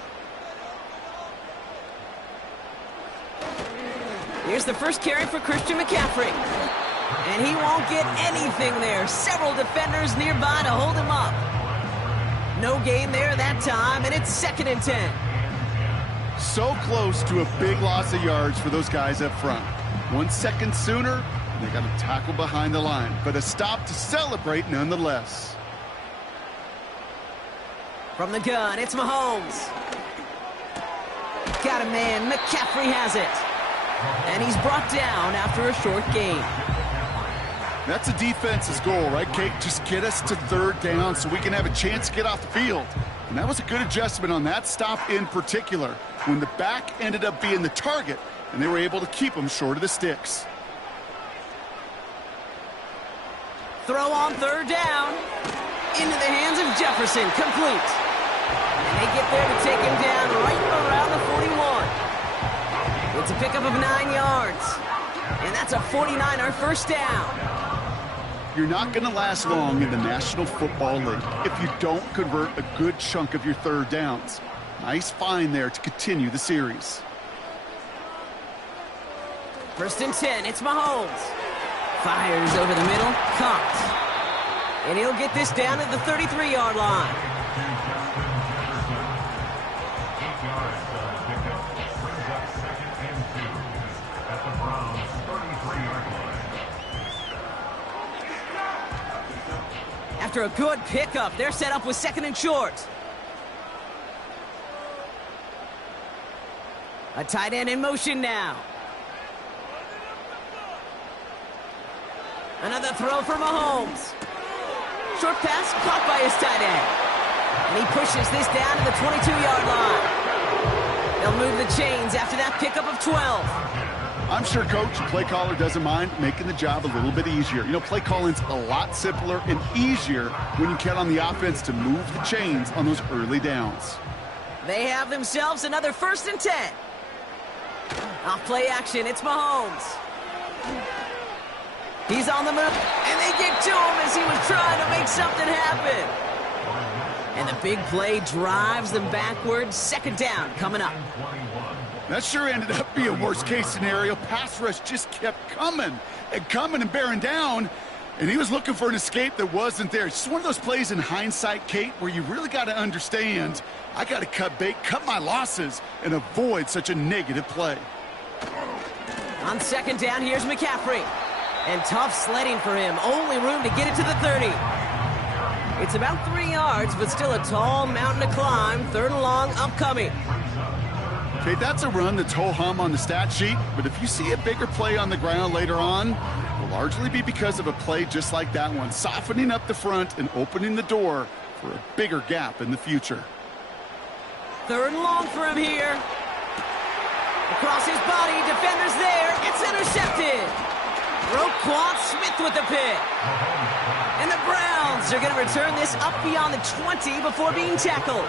Here's the first carry for Christian McCaffrey. And he won't get anything there. Several defenders nearby to hold him up. No gain there that time, and it's 2nd and 10. So close to a big loss of yards for those guys up front. 1 second sooner, and they got a tackle behind the line. But a stop to celebrate nonetheless. From the gun, it's Mahomes. Got a man. McCaffrey has it. And he's brought down after a short gain. That's a defense's goal, right, Kate? Just get us to 3rd down so we can have a chance to get off the field. And that was a good adjustment on that stop in particular, when the back ended up being the target, and they were able to keep him short of the sticks. Throw on 3rd down. Into the hands of Jefferson. Complete. And they get there to take him down right around the 41. It's a pickup of 9 yards. And that's a 49er first down. You're not going to last long in the National Football League if you don't convert a good chunk of your 3rd downs. Nice find there to continue the series. 1st and 10, it's Mahomes. Fires over the middle, caught. And he'll get this down at the 33-yard line. After a good pickup, they're set up with 2nd and short. A tight end in motion now. Another throw for Mahomes. Short pass caught by his tight end. And he pushes this down to the 22-yard line. They'll move the chains after that pickup of 12. I'm sure Coach, play caller, doesn't mind making the job a little bit easier. You know, play calling's a lot simpler and easier when you count on the offense to move the chains on those early downs. They have themselves another 1st and 10. Off play action, it's Mahomes. He's on the move, and they get to him as he was trying to make something happen. And the big play drives them backwards. 2nd down coming up. That sure ended up being a worst-case scenario. Pass rush just kept coming and bearing down, and he was looking for an escape that wasn't there. It's just one of those plays in hindsight, Kate, where you really got to understand, I got to cut bait, cut my losses, and avoid such a negative play. On 2nd down, here's McCaffrey. And tough sledding for him. Only room to get it to the 30. It's about 3 yards, but still a tall mountain to climb. 3rd and long upcoming. Okay, that's a run that's ho-hum on the stat sheet, but if you see a bigger play on the ground later on, it will largely be because of a play just like that one, softening up the front and opening the door for a bigger gap in the future. 3rd and long for him here. Across his body, defender's there. It's intercepted. Roquan Smith with the pick. And the Browns are going to return this up beyond the 20 before being tackled.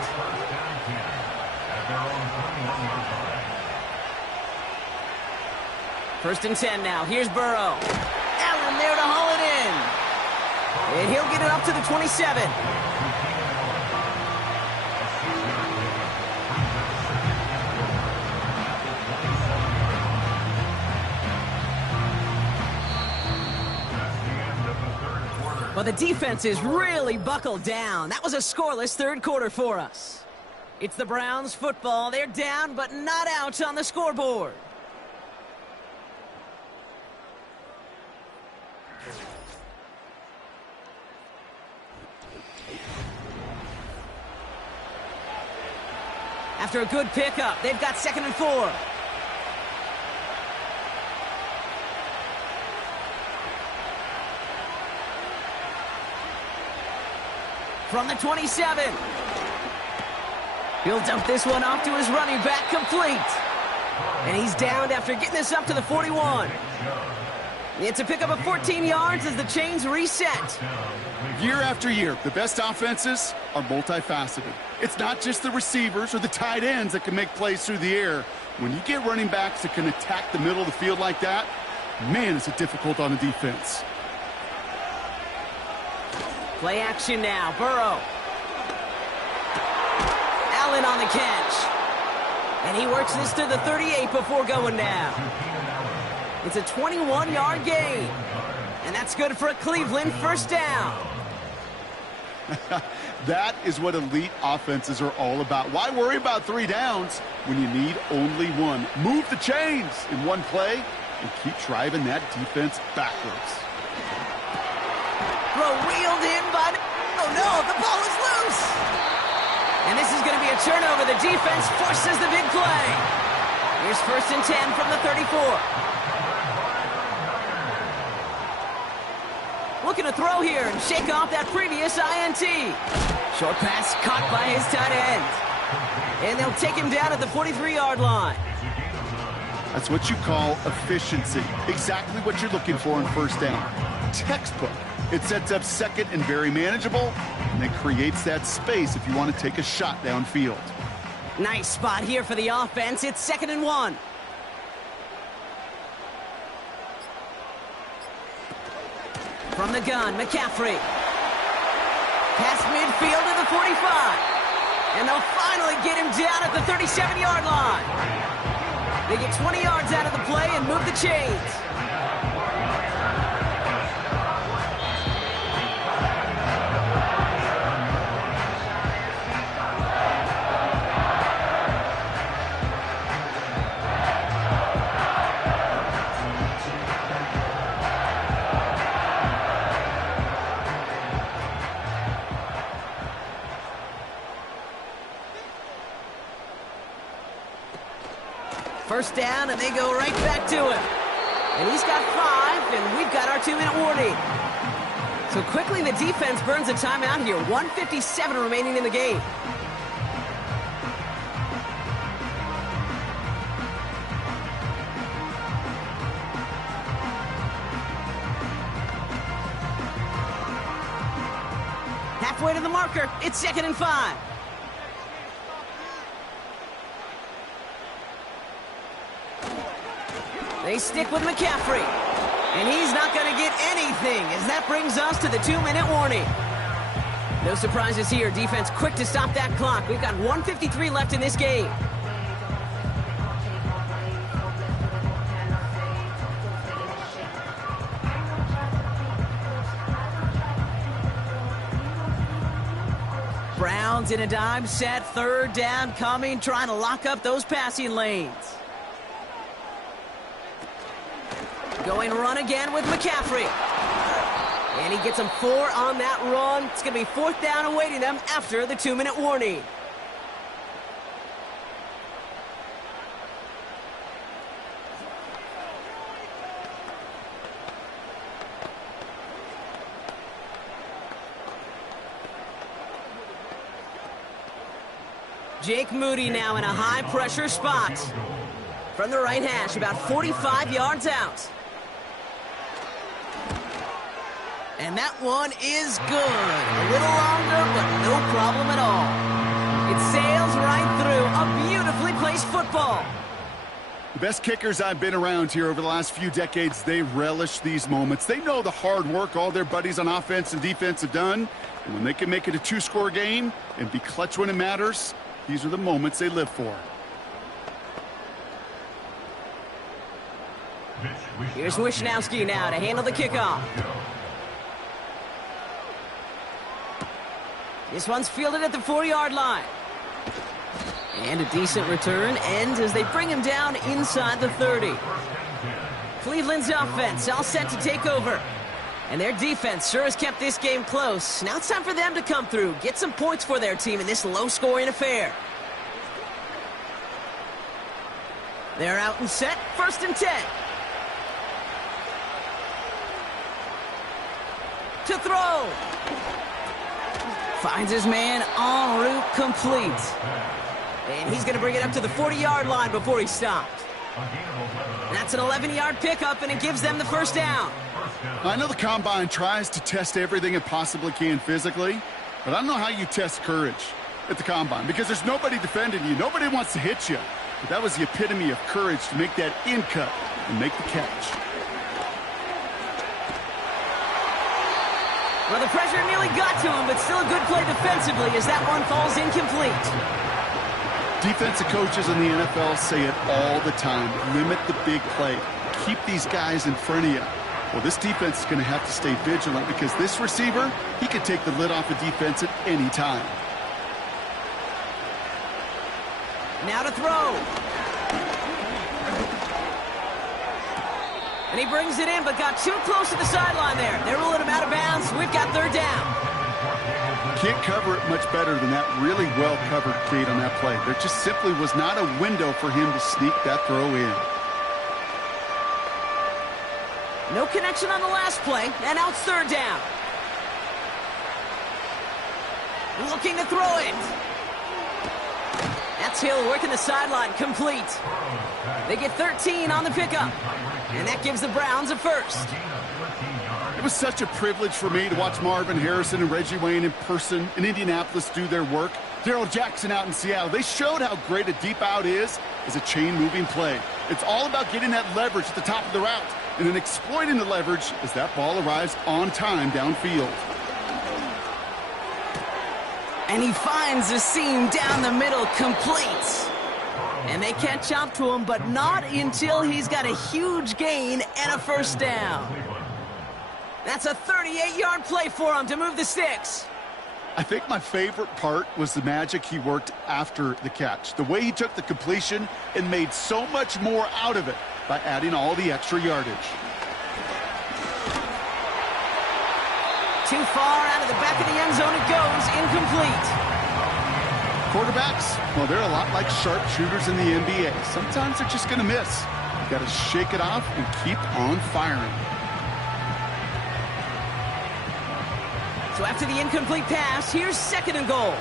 First and 10 now. Here's Burrow. Allen there to haul it in. And he'll get it up to the 27. Well, the defense is really buckled down. That was a scoreless third quarter for us. It's the Browns football. They're down, but not out on the scoreboard. After a good pickup, they've got 2nd and 4. From the 27. He'll dump this one off to his running back, complete. And he's downed after getting this up to the 41. It's a pickup of 14 yards as the chains reset. Year after year, the best offenses are multifaceted. It's not just the receivers or the tight ends that can make plays through the air. When you get running backs that can attack the middle of the field like that, man, is it difficult on the defense. Play action now. Burrow. Allen on the catch. And he works this to the 38 before going down. It's a 21-yard gain. And that's good for a Cleveland first down. That is what elite offenses are all about. Why worry about 3 downs when you need only one? Move the chains in one play and keep driving that defense backwards. Throw wheeled in by... Oh, no, the ball is loose. And this is going to be a turnover. The defense forces the big play. Here's 1st and 10 from the 34. Looking to throw here and shake off that previous INT. Short pass caught by his tight end. And they'll take him down at the 43-yard line. That's what you call efficiency. Exactly what you're looking for in first down. Textbook. It sets up 2nd and very manageable, and it creates that space if you want to take a shot downfield. Nice spot here for the offense. It's 2nd and 1. From the gun, McCaffrey. Past midfield to the 45. And they'll finally get him down at the 37-yard line. They get 20 yards out of the play and move the chains. First down, and they go right back to him. And he's got 5, and we've got our 2-minute warning. So quickly, the defense burns a timeout here. 1:57 remaining in the game. Halfway to the marker. It's 2nd and 5. They stick with McCaffrey. And he's not going to get anything as that brings us to the 2-minute warning. No surprises here. Defense quick to stop that clock. We've got 1:53 left in this game. Browns in a dime set. 3rd down coming, trying to lock up those passing lanes. Going run again with McCaffrey. And he gets them 4 on that run. It's going to be 4th down awaiting them after the 2-minute warning. Jake Moody now in a high-pressure spot. From the right hash, about 45 yards out. And that one is good. A little longer, but no problem at all. It sails right through. A beautifully placed football. The best kickers I've been around here over the last few decades, they relish these moments. They know the hard work all their buddies on offense and defense have done. And when they can make it a 2-score game and be clutch when it matters, these are the moments they live for. Here's Wishnowski now to handle the kickoff. This one's fielded at the 4-yard line. And a decent return ends as they bring him down inside the 30. Cleveland's offense all set to take over. And their defense sure has kept this game close. Now it's time for them to come through, get some points for their team in this low-scoring affair. They're out and set, 1st and 10. To throw. Finds his man en route complete. And he's going to bring it up to the 40-yard line before he stopped. That's an 11-yard pickup, and it gives them the 1st down. I know the Combine tries to test everything it possibly can physically, but I don't know how you test courage at the Combine because there's nobody defending you. Nobody wants to hit you. But that was the epitome of courage to make that in cut and make the catch. Well, the pressure nearly got to him, but still a good play defensively as that one falls incomplete. Defensive coaches in the NFL say it all the time. Limit the big play. Keep these guys in front of you. Well, this defense is going to have to stay vigilant because this receiver, he could take the lid off a defense at any time. Now to throw. And he brings it in, but got too close to the sideline there. They're ruling him out of bounds. We've got 3rd down. Can't cover it much better than that really well-covered Kate on that play. There just simply was not a window for him to sneak that throw in. No connection on the last play, and now it's 3rd down. Looking to throw it. That's Hill working the sideline, complete. They get 13 on the pickup, and that gives the Browns a 1st. It was such a privilege for me to watch Marvin Harrison and Reggie Wayne in person in Indianapolis do their work. Darrell Jackson out in Seattle. They showed how great a deep out is as a chain-moving play. It's all about getting that leverage at the top of the route and then exploiting the leverage as that ball arrives on time downfield. And he finds the seam down the middle, complete. And they catch up to him, but not until he's got a huge gain and a 1st down. That's a 38-yard play for him to move the sticks. I think my favorite part was the magic he worked after the catch. The way he took the completion and made so much more out of it by adding all the extra yardage. Too far out of the back of the end zone it goes, incomplete. Quarterbacks, well, they're a lot like sharpshooters in the NBA. Sometimes they're just going to miss. You got to shake it off and keep on firing. So after the incomplete pass, here's 2nd and goal.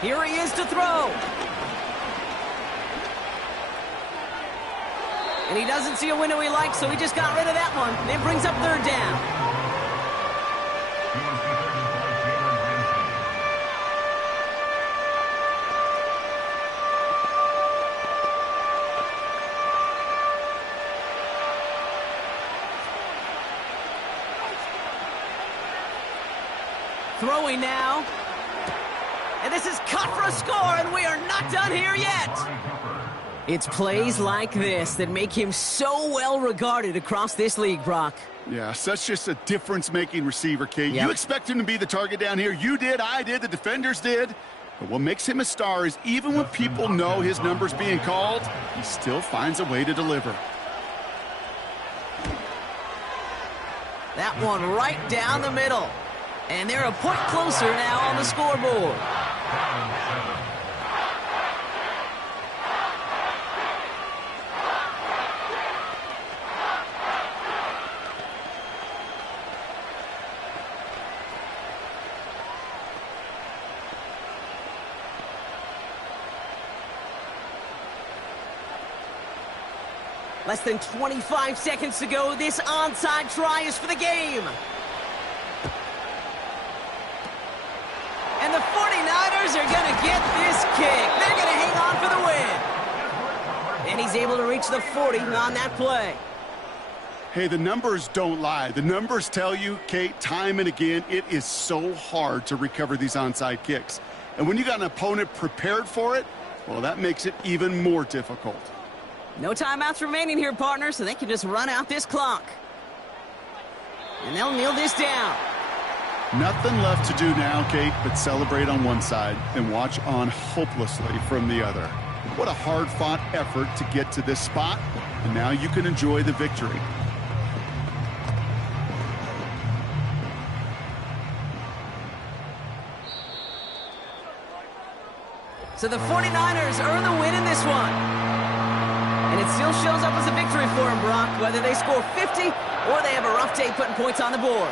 Here he is to throw. And he doesn't see a window he likes, so he just got rid of that one. And it brings up 3rd down. Throwing now. And this is cut for a score, and we are not done here yet. It's plays like this that make him so well regarded across this league, Brock. Yeah, such just a difference-making receiver, Kate. Yep. You expect him to be the target down here. You did, I did, the defenders did. But what makes him a star is even when people know his number's being called, he still finds a way to deliver. That one right down the middle. And they're a point closer now on the scoreboard. Less than 25 seconds to go. This onside try is for the game. And the 49ers are going to get this kick. They're going to hang on for the win. And he's able to reach the 40 on that play. Hey, the numbers don't lie. The numbers tell you, Kate, time and again, it is so hard to recover these onside kicks. And when you got an opponent prepared for it, well, that makes it even more difficult. No timeouts remaining here, partner, so they can just run out this clock. And they'll kneel this down. Nothing left to do now, Kate, but celebrate on one side and watch on hopelessly from the other. What a hard-fought effort to get to this spot, and now you can enjoy the victory. So the 49ers earn the win in this one. And it still shows up as a victory for them, Brock, whether they score 50 or they have a rough day putting points on the board.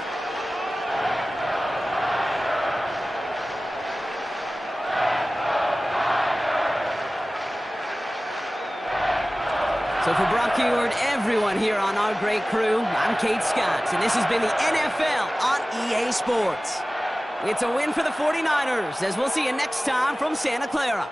So for Brock Heward, everyone here on our great crew, I'm Kate Scott, and this has been the NFL on EA Sports. It's a win for the 49ers, as we'll see you next time from Santa Clara.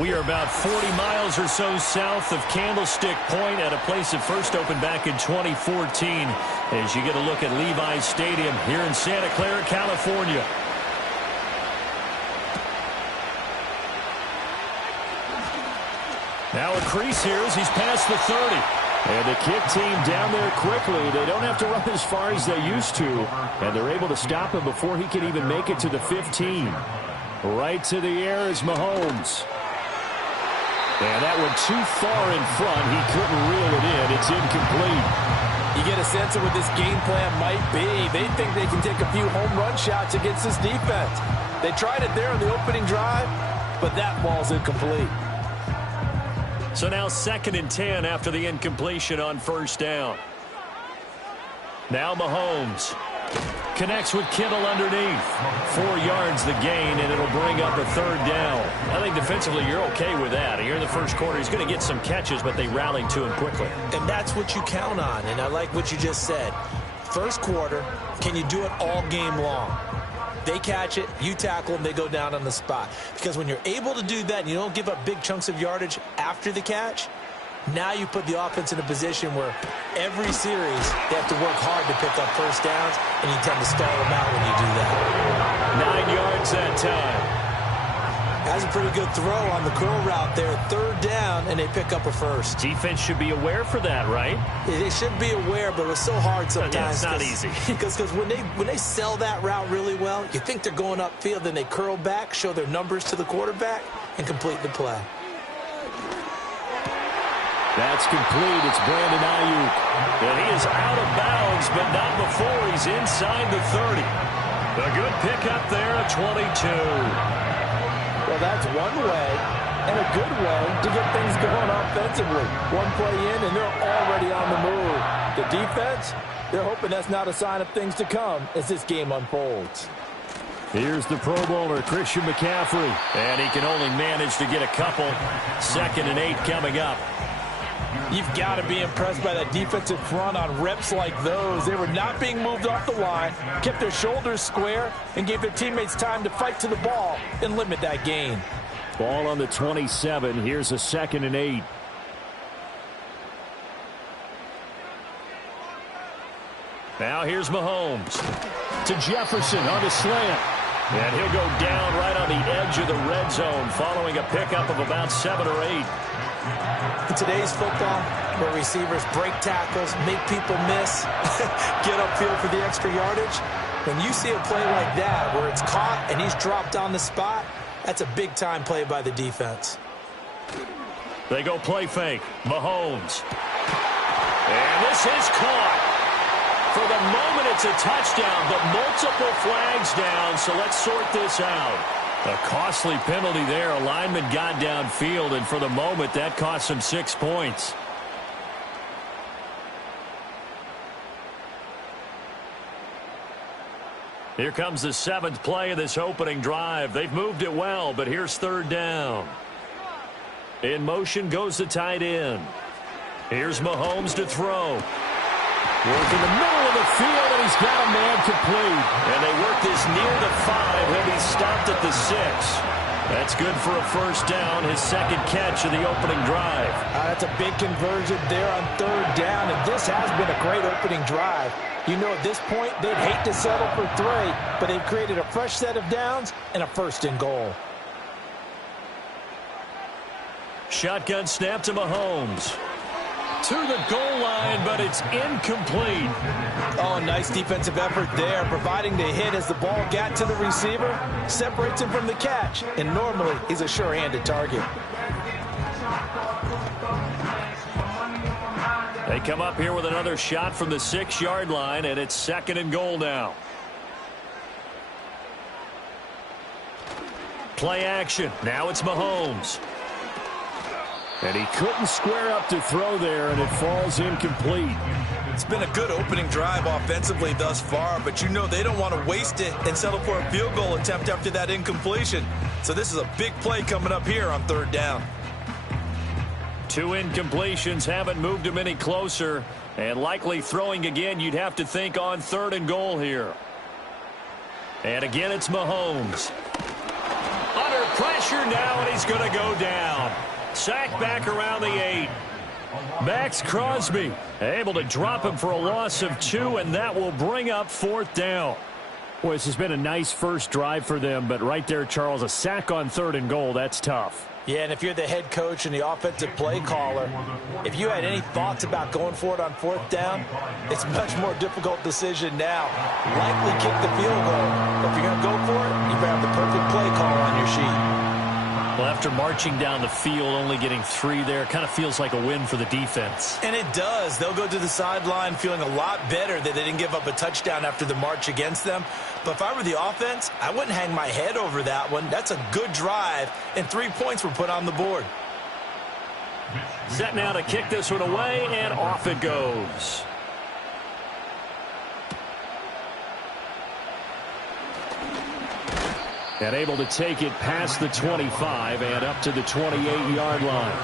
We are about 40 miles or so south of Candlestick Point at a place that first opened back in 2014 as you get a look at Levi's Stadium here in Santa Clara, California. Now a crease here as he's past the 30. And the kick team down there quickly. They don't have to run as far as they used to. And they're able to stop him before he can even make it to the 15. Right to the air is Mahomes. And that went too far in front. He couldn't reel it in. It's incomplete. You get a sense of what this game plan might be. They think they can take a few home run shots against this defense. They tried it there on the opening drive, but that ball's incomplete. So now 2nd and 10 after the incompletion on first down. Now Mahomes connects with Kittle underneath. 4 yards the gain, and it'll bring up a 3rd down. I think defensively you're okay with that. Here in the first quarter, he's going to get some catches, but they rallied to him quickly. And that's what you count on, and I like what you just said. First quarter, can you do it all game long? They catch it, you tackle them, they go down on the spot. Because when you're able to do that and you don't give up big chunks of yardage after the catch, now you put the offense in a position where every series they have to work hard to pick up first downs, and you tend to stall them out when you do that. 9 yards that time. That's a pretty good throw on the curl route there. 3rd down, and they pick up a first. Defense should be aware for that, right? They should be aware, but it's so hard sometimes. Yeah, it's not easy. Because when they sell that route really well, you think they're going upfield, then they curl back, show their numbers to the quarterback, and complete the play. That's complete. It's Brandon Ayuk. And he is out of bounds, but not before he's inside the 30. A good pickup there at 22. Well, that's one way and a good way to get things going offensively. One play in, and they're already on the move. The defense, they're hoping that's not a sign of things to come as this game unfolds. Here's the Pro Bowler, Christian McCaffrey. And he can only manage to get a couple. 2nd and 8 coming up. You've got to be impressed by that defensive front on reps like those. They were not being moved off the line, kept their shoulders square, and gave their teammates time to fight to the ball and limit that gain. Ball on the 27. Here's a 2nd and 8. Now here's Mahomes to Jefferson on the slant. And he'll go down right on the edge of the red zone following a pickup of about 7 or 8. In today's football, where receivers break tackles, make people miss, get upfield for the extra yardage, when you see a play like that where it's caught and he's dropped on the spot, that's a big-time play by the defense. They go play fake. Mahomes. And this is caught. For the moment, it's a touchdown, but multiple flags down, so let's sort this out. A costly penalty there. A lineman got downfield, and for the moment, that cost him 6 points. Here comes the 7th play of this opening drive. They've moved it well, but here's 3rd down. In motion goes the tight end. Here's Mahomes to throw. Work in the middle of the field, and he's got a man complete. And they work this near the 5. He'll be stopped at the 6. That's good for a 1st down, his 2nd catch of the opening drive. That's a big conversion there on 3rd down, and this has been a great opening drive. You know, at this point, they'd hate to settle for 3, but they've created a fresh set of downs and a 1st and goal. Shotgun snap to Mahomes. To the goal line, but it's incomplete. Oh, nice defensive effort there, providing the hit as the ball got to the receiver, separates him from the catch, and normally he's a sure-handed target. They come up here with another shot from the 6-yard line, and it's 2nd and goal now. Play action. Now it's Mahomes. And he couldn't square up to throw there, and it falls incomplete. It's been a good opening drive offensively thus far, but you know they don't want to waste it and settle for a field goal attempt after that incompletion. So this is a big play coming up here on 3rd down. 2 incompletions haven't moved him any closer, and likely throwing again, you'd have to think on 3rd and goal here. And again, it's Mahomes. Under pressure now, and he's going to go down. Sacked back around the 8. Max Crosby able to drop him for a loss of 2, and that will bring up 4th down. Boy, this has been a nice first drive for them, but right there, Charles, a sack on 3rd and goal, that's tough. Yeah, and if you're the head coach and the offensive play caller, if you had any thoughts about going for it on 4th down, it's a much more difficult decision now. Likely kick the field goal. If you're going to go for it, you better have the perfect play call on your sheet. Well, after marching down the field, only getting 3 there, kind of feels like a win for the defense. And it does. They'll go to the sideline feeling a lot better that they didn't give up a touchdown after the march against them. But if I were the offense, I wouldn't hang my head over that one. That's a good drive, and 3 points were put on the board. Set now to kick this one away, and off it goes. And able to take it past the 25 and up to the 28-yard line.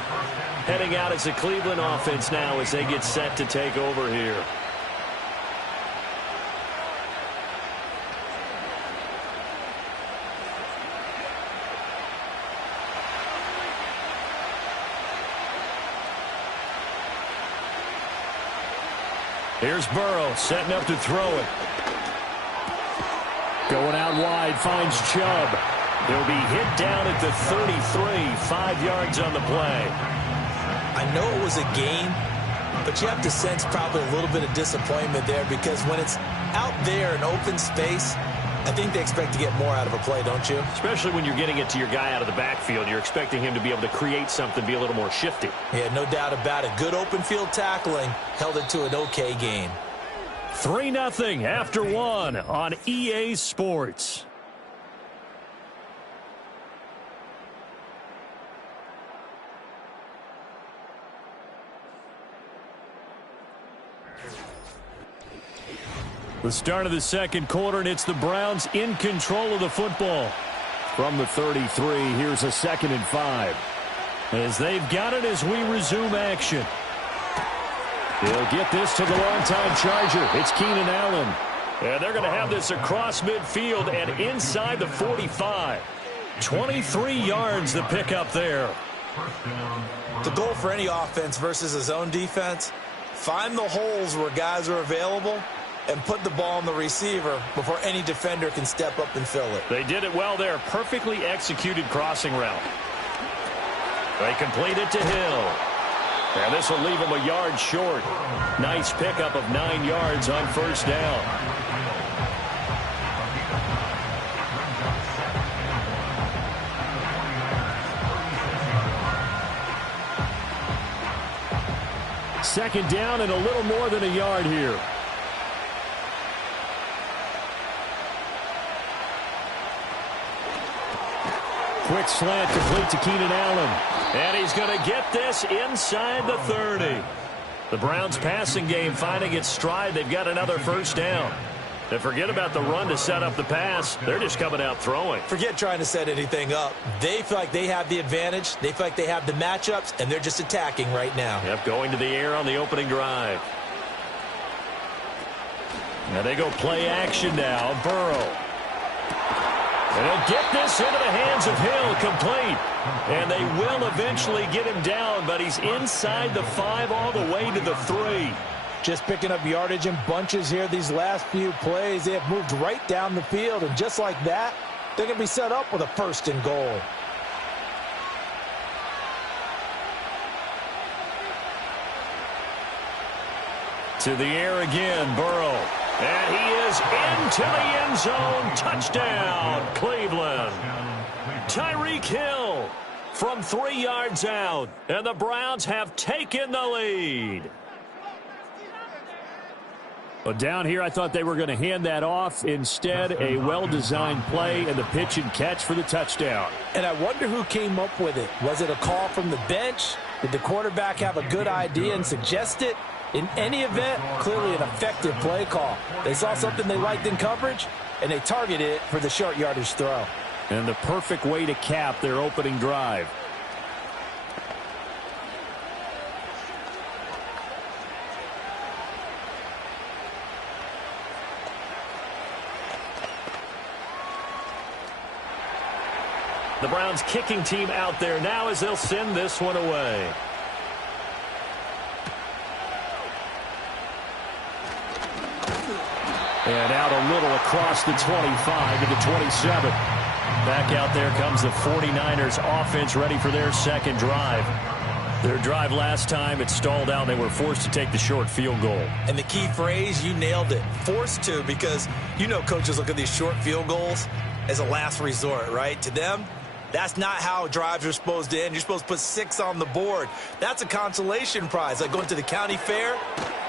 Heading out as a Cleveland offense now as they get set to take over here. Here's Burrow setting up to throw it. Going out wide, finds Chubb. He'll be hit down at the 33, 5 yards on the play. I know it was a gain, but you have to sense probably a little bit of disappointment there because when it's out there in open space, I think they expect to get more out of a play, don't you? Especially when you're getting it to your guy out of the backfield. You're expecting him to be able to create something, be a little more shifty. Yeah, no doubt about it. Good open field tackling held it to an okay game. 3-0 after 1 on EA Sports. The start of the 2nd quarter, and it's the Browns in control of the football. From the 33, here's a 2nd and 5. As they've got it as we resume action. They'll get this to the longtime Charger. It's Keenan Allen. And they're going to have this across midfield and inside the 45. 23 yards to pick up there. The goal for any offense versus a zone defense, find the holes where guys are available and put the ball on the receiver before any defender can step up and fill it. They did it well there. Perfectly executed crossing route. They complete it to Hill. And this will leave him a yard short. Nice pickup of 9 yards on 1st down. Second down and a little more than a yard here. Quick slant complete to Keenan Allen. And he's going to get this inside the 30. The Browns passing game finding its stride. They've got another first down. And forget about the run to set up the pass. They're just coming out throwing. Forget trying to set anything up. They feel like they have the advantage. They feel like they have the matchups, and they're just attacking right now. Yep, going to the air on the opening drive. Now they go play action now. Burrow. And he'll get this into the hands of Hill, complete. And they will eventually get him down, but he's inside the 5 all the way to the 3. Just picking up yardage in bunches here these last few plays. They have moved right down the field, and just like that, they're going to be set up with a 1st and goal. To the air again, Burrow. And he is into the end zone. Touchdown, Cleveland. Tyreek Hill from 3 yards out. And the Browns have taken the lead. But down here, I thought they were going to hand that off. Instead, a well-designed play and the pitch and catch for the touchdown. And I wonder who came up with it. Was it a call from the bench? Did the quarterback have a good idea and suggest it? In any event, clearly an effective play call. They saw something they liked in coverage, and they targeted it for the short yardage throw. And the perfect way to cap their opening drive. The Browns kicking team out there now as they'll send this one away. And out a little across the 25 to the 27. Back out there comes the 49ers offense ready for their second drive. Their drive last time, it stalled out. They were forced to take the short field goal. And the key phrase, you nailed it. Forced to, because you know coaches look at these short field goals as a last resort, right? To them, that's not how drives are supposed to end. You're supposed to put 6 on the board. That's a consolation prize. Like going to the county fair,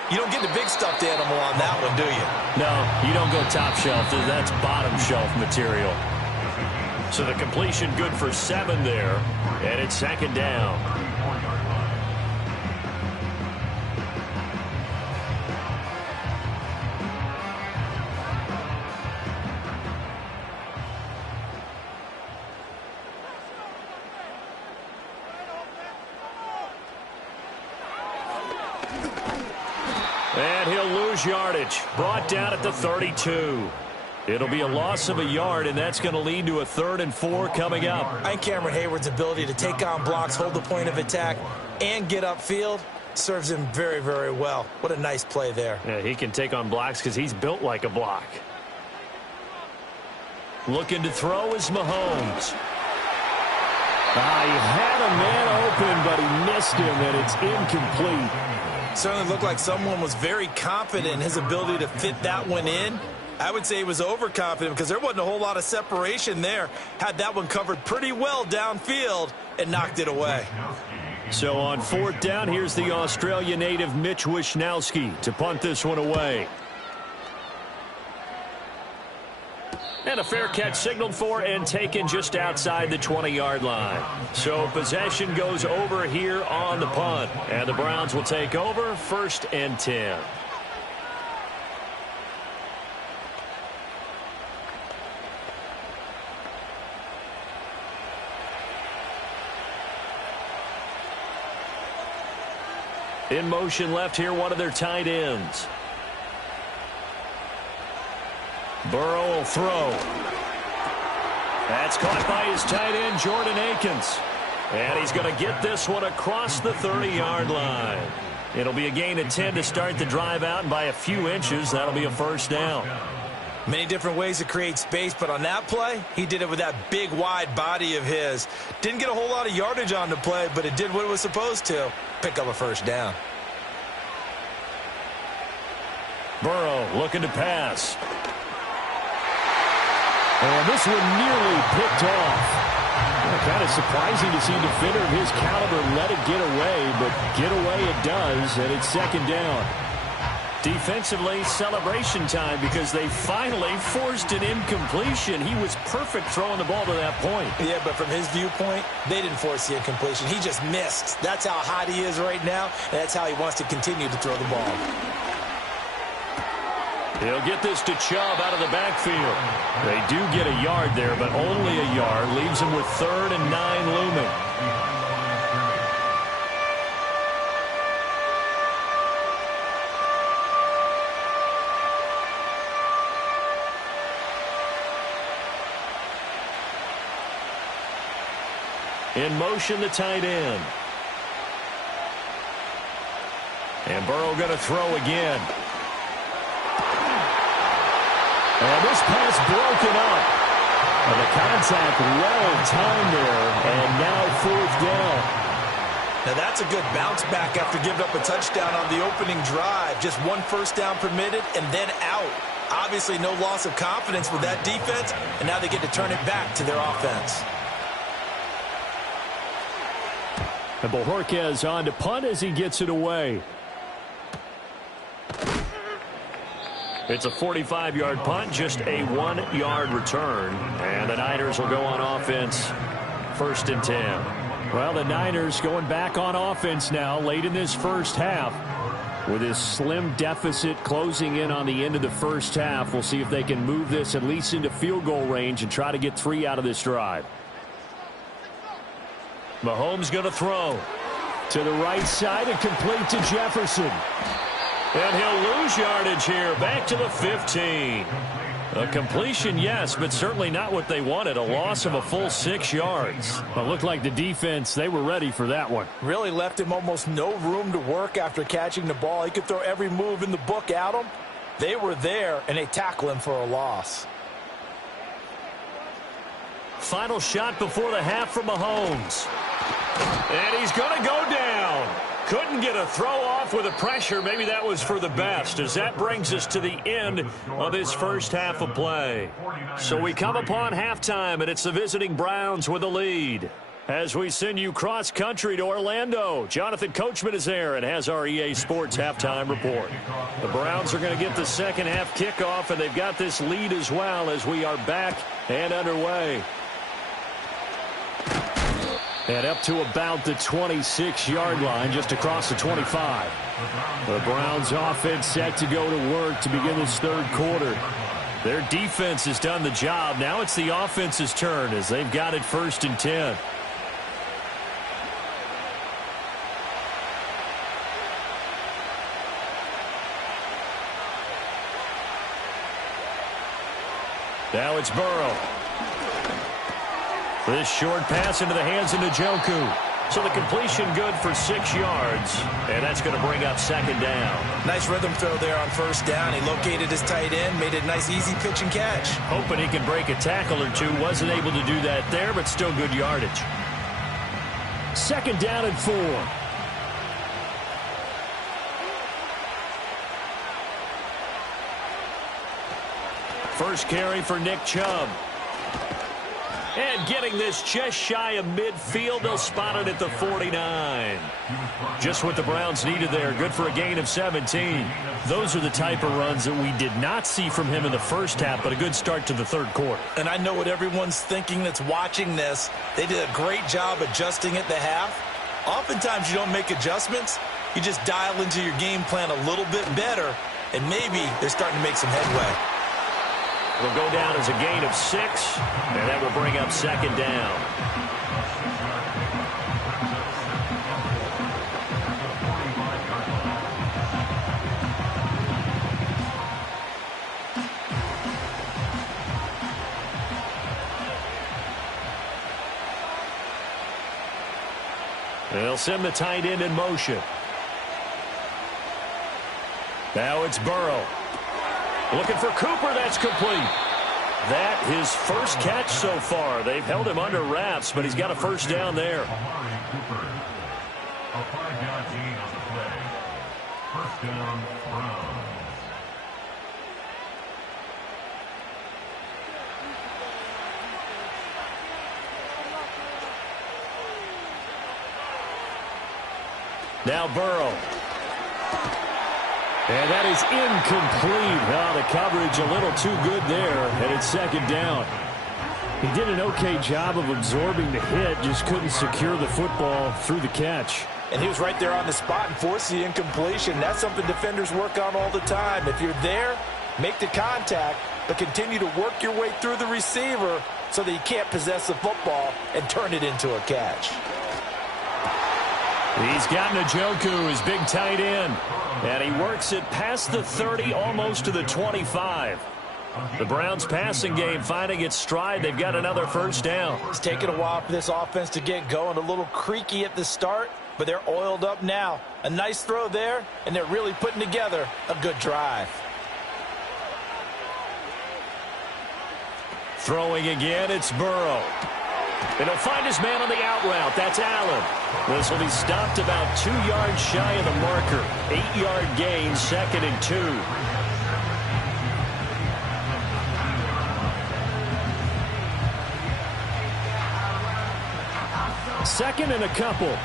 you don't get the big stuffed animal on that one, do you? No, you don't go top shelf. That's bottom shelf material. So the completion good for 7 there. And it's second down. And he'll lose yardage. Brought down at the 32. It'll be a loss of a yard, and that's going to lead to a 3rd and 4 coming up. I think Cameron Hayward's ability to take on blocks, hold the point of attack, and get upfield serves him very, very well. What a nice play there. Yeah, he can take on blocks because he's built like a block. Looking to throw is Mahomes. He had a man open, but he missed him, and it's incomplete. Certainly looked like someone was very confident in his ability to fit that one in. I would say he was overconfident because there wasn't a whole lot of separation there. Had that one covered pretty well downfield and knocked it away. So on 4th down, here's the Australia native Mitch Wishnowsky to punt this one away. And a fair catch signaled for and taken just outside the 20-yard line. So possession goes over here on the punt. And the Browns will take over 1st and 10. In motion left here, one of their tight ends. Burrow will throw. That's caught by his tight end, Jordan Akins. And he's going to get this one across the 30-yard line. It'll be a gain of 10 to start the drive out, and by a few inches, that'll be a 1st down. Many different ways to create space, but on that play, he did it with that big, wide body of his. Didn't get a whole lot of yardage on the play, but it did what it was supposed to. Pick up a 1st down. Burrow looking to pass. And this one nearly picked off. Kind of surprising to see a defender of his caliber let it get away, but get away it does, and it's 2nd down. Defensively, celebration time because they finally forced an incompletion. He was perfect throwing the ball to that point. Yeah, but from his viewpoint, they didn't force the incompletion. He just missed. That's how hot he is right now, and that's how he wants to continue to throw the ball. He'll get this to Chubb out of the backfield. They do get a yard there, but only a yard. Leaves him with 3rd and 9 looming. In motion, the tight end. And Burrow going to throw again. And this pass broken up. And the contact well timed there. And now 4th down. Now that's a good bounce back after giving up a touchdown on the opening drive. Just 1 first down permitted and then out. Obviously no loss of confidence with that defense. And now they get to turn it back to their offense. And Bojorquez on to punt as he gets it away. It's a 45-yard punt, just a 1-yard return. And the Niners will go on offense, 1st and 10. Well, the Niners going back on offense now late in this first half. With this slim deficit closing in on the end of the first half, we'll see if they can move this at least into field goal range and try to get 3 out of this drive. Mahomes going to throw to the right side and complete to Jefferson. And he'll lose yardage here, back to the 15. A completion, yes, but certainly not what they wanted. A loss of a full 6 yards. It looked like the defense, they were ready for that one. Really left him almost no room to work after catching the ball. He could throw every move in the book at him. They were there, and they tackle him for a loss. Final shot before the half from Mahomes. And he's going to go down. Couldn't get a throw off with the pressure. Maybe that was for the best, as that brings us to the end of this first half of play. So we come upon halftime, and it's the visiting Browns with the lead. As we send you cross-country to Orlando, Jonathan Coachman is there and has our EA Sports halftime report. The Browns are going to get the second half kickoff, and they've got this lead as well as we are back and underway. And up to about the 26-yard line, just across the 25. The Browns offense set to go to work to begin this 3rd quarter. Their defense has done the job. Now it's the offense's turn as they've got it 1st and 10. Now it's Burrow. This short pass into the hands of Njoku. So the completion good for 6 yards. And that's going to bring up 2nd down. Nice rhythm throw there on 1st down. He located his tight end, made it a nice easy pitch and catch. Hoping he can break a tackle or two. Wasn't able to do that there, but still good yardage. 2nd down and 4. First carry for Nick Chubb. And getting this just shy of midfield, they'll spot it at the 49. Just what the Browns needed there. Good for a gain of 17. Those are the type of runs that we did not see from him in the first half, but a good start to the 3rd quarter. And I know what everyone's thinking that's watching this. They did a great job adjusting at the half. Oftentimes you don't make adjustments. You just dial into your game plan a little bit better, and maybe they're starting to make some headway. It'll go down as a gain of 6, and that will bring up 2nd down. They'll send the tight end in motion. Now it's Burrow. Looking for Cooper, that's complete. That his first catch so far. They've held him under wraps, but he's got a 1st down there. A 5-yard gain on the play. 1st down, Browns. Now Burrow. And that is incomplete. Oh, the coverage a little too good there, and it's second down. He did an okay job of absorbing the hit, just couldn't secure the football through the catch. And he was right there on the spot and forced the incompletion. That's something defenders work on all the time. If you're there, make the contact, but continue to work your way through the receiver so that you can't possess the football and turn it into a catch. He's got Njoku, his big tight end. And he works it past the 30, almost to the 25. The Browns passing game finding its stride. They've got another first down. It's taken a while for this offense to get going. A little creaky at the start, but they're oiled up now. A nice throw there, and they're really putting together a good drive. Throwing again, it's Burrow. And he'll find his man on the out route. That's Allen. This will be stopped about 2 yards shy of the marker. 8-yard gain, 2nd and 2. Second and a couple.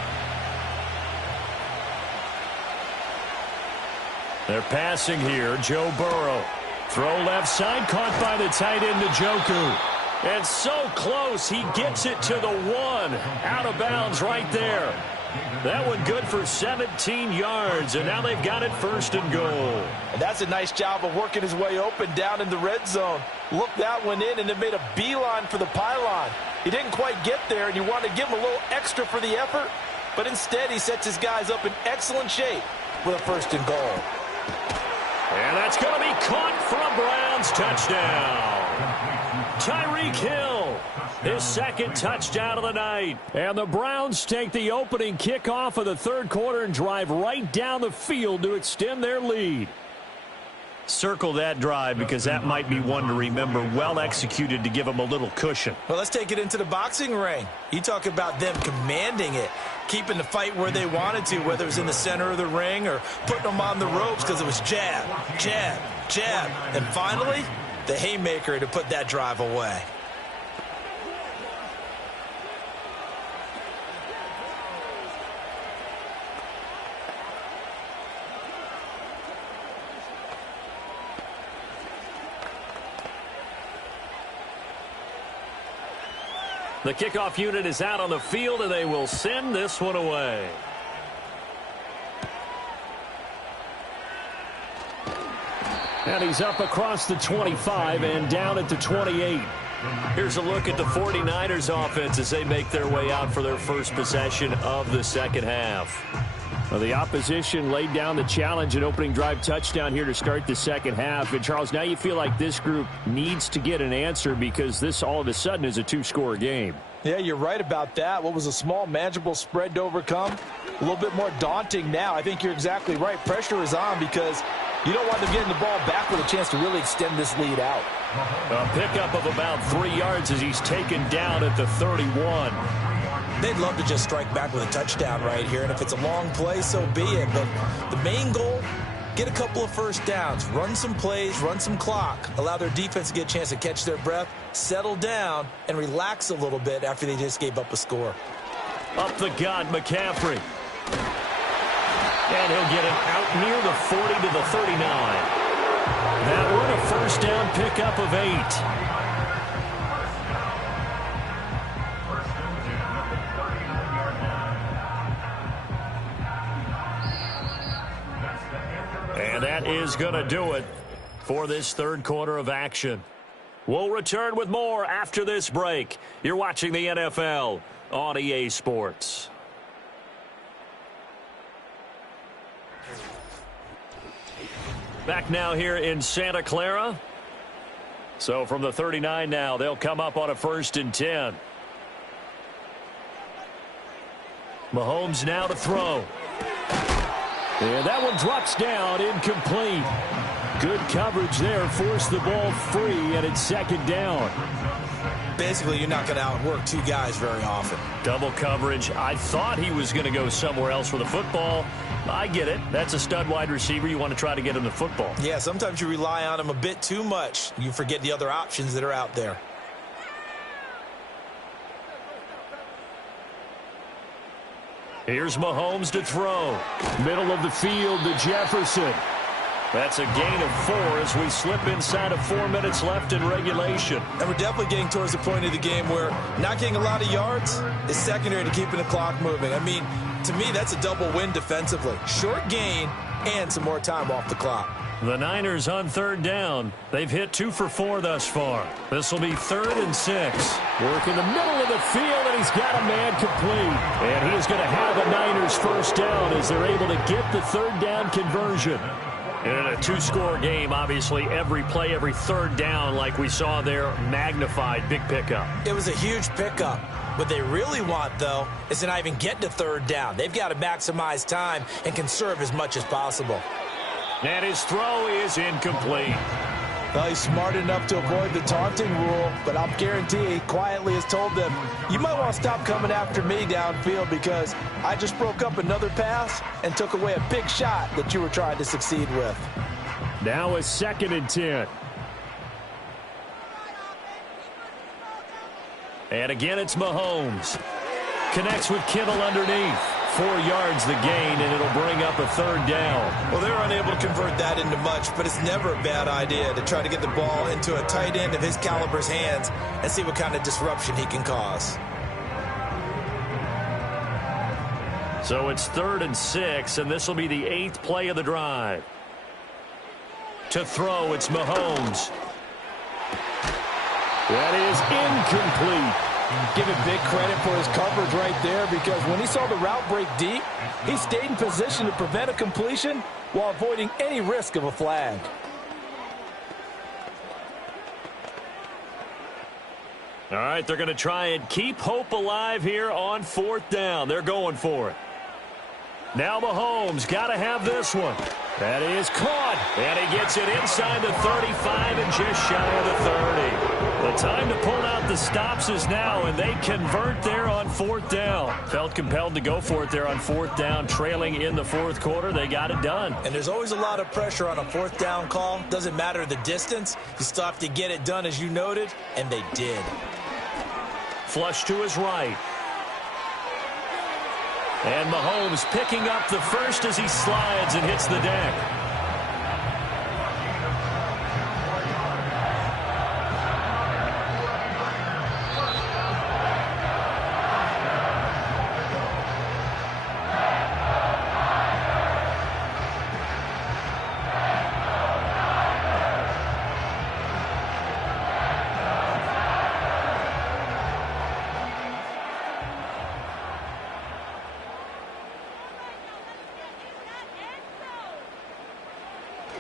They're passing here. Joe Burrow. Throw left side, caught by the tight end Njoku. And so close, he gets it to the 1. Out of bounds right there. That one good for 17 yards, and now they've got it 1st and goal. And that's a nice job of working his way open down in the red zone. Looked that one in and then made a beeline for the pylon. He didn't quite get there, and you want to give him a little extra for the effort, but instead he sets his guys up in excellent shape with a 1st and goal. And that's going to be caught for a Browns touchdown. Tyreek Hill, his 2nd touchdown of the night. And the Browns take the opening kickoff of the 3rd quarter and drive right down the field to extend their lead. Circle that drive because that might be one to remember. Well executed to give them a little cushion. Well, let's take it into the boxing ring. You talk about them commanding it, keeping the fight where they wanted to, whether it was in the center of the ring or putting them on the ropes because it was jab, jab, jab. And finally, the haymaker to put that drive away. The kickoff unit is out on the field, and they will send this one away. And he's up across the 25 and down at the 28. Here's a look at the 49ers offense as they make their way out for their first possession of the 2nd half. Well, the opposition laid down the challenge, an opening drive touchdown here to start the 2nd half. And, Charles, now you feel like this group needs to get an answer because this all of a sudden is a 2-score game. Yeah, you're right about that. What was a small, manageable spread to overcome? A little bit more daunting now. I think you're exactly right. Pressure is on because you don't want them getting the ball back with a chance to really extend this lead out. A pickup of about 3 yards as he's taken down at the 31. They'd love to just strike back with a touchdown right here, and if it's a long play, so be it. But the main goal, get a couple of first downs, run some plays, run some clock, allow their defense to get a chance to catch their breath, settle down, and relax a little bit after they just gave up a score. Up the gut, McCaffrey. And he'll get it out near the 40 to the 39. That one a first down pickup of 8. And that is going to do it for this 3rd quarter of action. We'll return with more after this break. You're watching the NFL on EA Sports. Back now here in Santa Clara. So from the 39 now, they'll come up on a 1st and 10. Mahomes now to throw. And that one drops down, incomplete. Good coverage there, forced the ball free, and it's 2nd down. Basically, you're not going to outwork 2 guys very often. Double coverage. I thought he was going to go somewhere else for the football. I get it. That's a stud wide receiver. You want to try to get him the football. Yeah, sometimes you rely on him a bit too much. You forget the other options that are out there. Here's Mahomes to throw. Middle of the field to Jefferson. That's a gain of 4 as we slip inside of 4 minutes left in regulation. And we're definitely getting towards the point of the game where not getting a lot of yards is secondary to keeping the clock moving. I mean, to me, that's a double win defensively. Short gain and some more time off the clock. The Niners on 3rd down. They've hit 2 for 4 thus far. This will be 3rd and 6. Work in the middle of the field, and he's got a man complete. And he is going to have the Niners first down as they're able to get the 3rd down conversion. In a 2-score game, obviously, every play, every 3rd down, like we saw there, magnified. Big pickup. It was a huge pickup. What they really want, though, is to not even get to 3rd down. They've got to maximize time and conserve as much as possible. And his throw is incomplete. Well, he's smart enough to avoid the taunting rule, but I'll guarantee he quietly has told them, you might want to stop coming after me downfield because I just broke up another pass and took away a big shot that you were trying to succeed with. Now a 2nd and 10. And again, it's Mahomes. Connects with Kittle underneath. 4 yards the gain, and it'll bring up a 3rd down. Well, they're unable to convert that into much, but it's never a bad idea to try to get the ball into a tight end of his caliber's hands and see what kind of disruption he can cause. So it's 3rd and 6, and this will be the 8th play of the drive. To throw, it's Mahomes. That is incomplete. Give him big credit for his coverage right there because when he saw the route break deep, he stayed in position to prevent a completion while avoiding any risk of a flag. All right, they're going to try and keep hope alive here on 4th down. They're going for it. Now Mahomes got to have this one. That is caught, and he gets it inside the 35 and just shy of the 30. The time to pull out the stops is now, and they convert there on 4th down. Felt compelled to go for it there on 4th down, trailing in the 4th quarter. They got it done. And there's always a lot of pressure on a 4th down call. Doesn't matter the distance. You still have to get it done, as you noted, and they did. Flush to his right. And Mahomes picking up the first as he slides and hits the deck.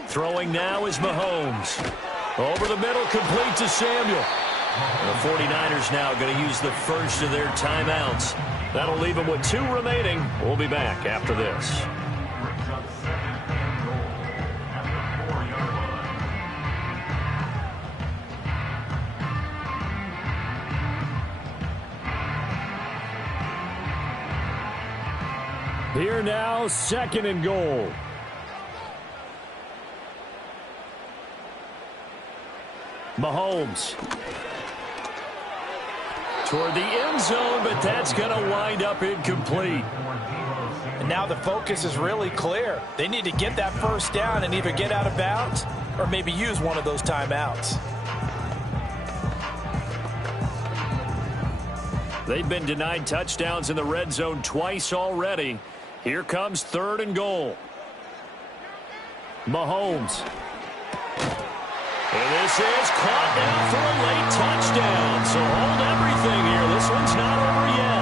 Throwing now is Mahomes. Over the middle, complete to Samuel. The 49ers now going to use the first of their timeouts. That'll leave them with 2 remaining. We'll be back after this. Here now, 2nd and goal. Mahomes toward the end zone, but that's going to wind up incomplete. And now the focus is really clear. They need to get that first down and either get out of bounds or maybe use one of those timeouts. They've been denied touchdowns in the red zone twice already. Here comes 3rd and goal. Mahomes. And this is caught down for a late touchdown. So hold everything here. This one's not over yet.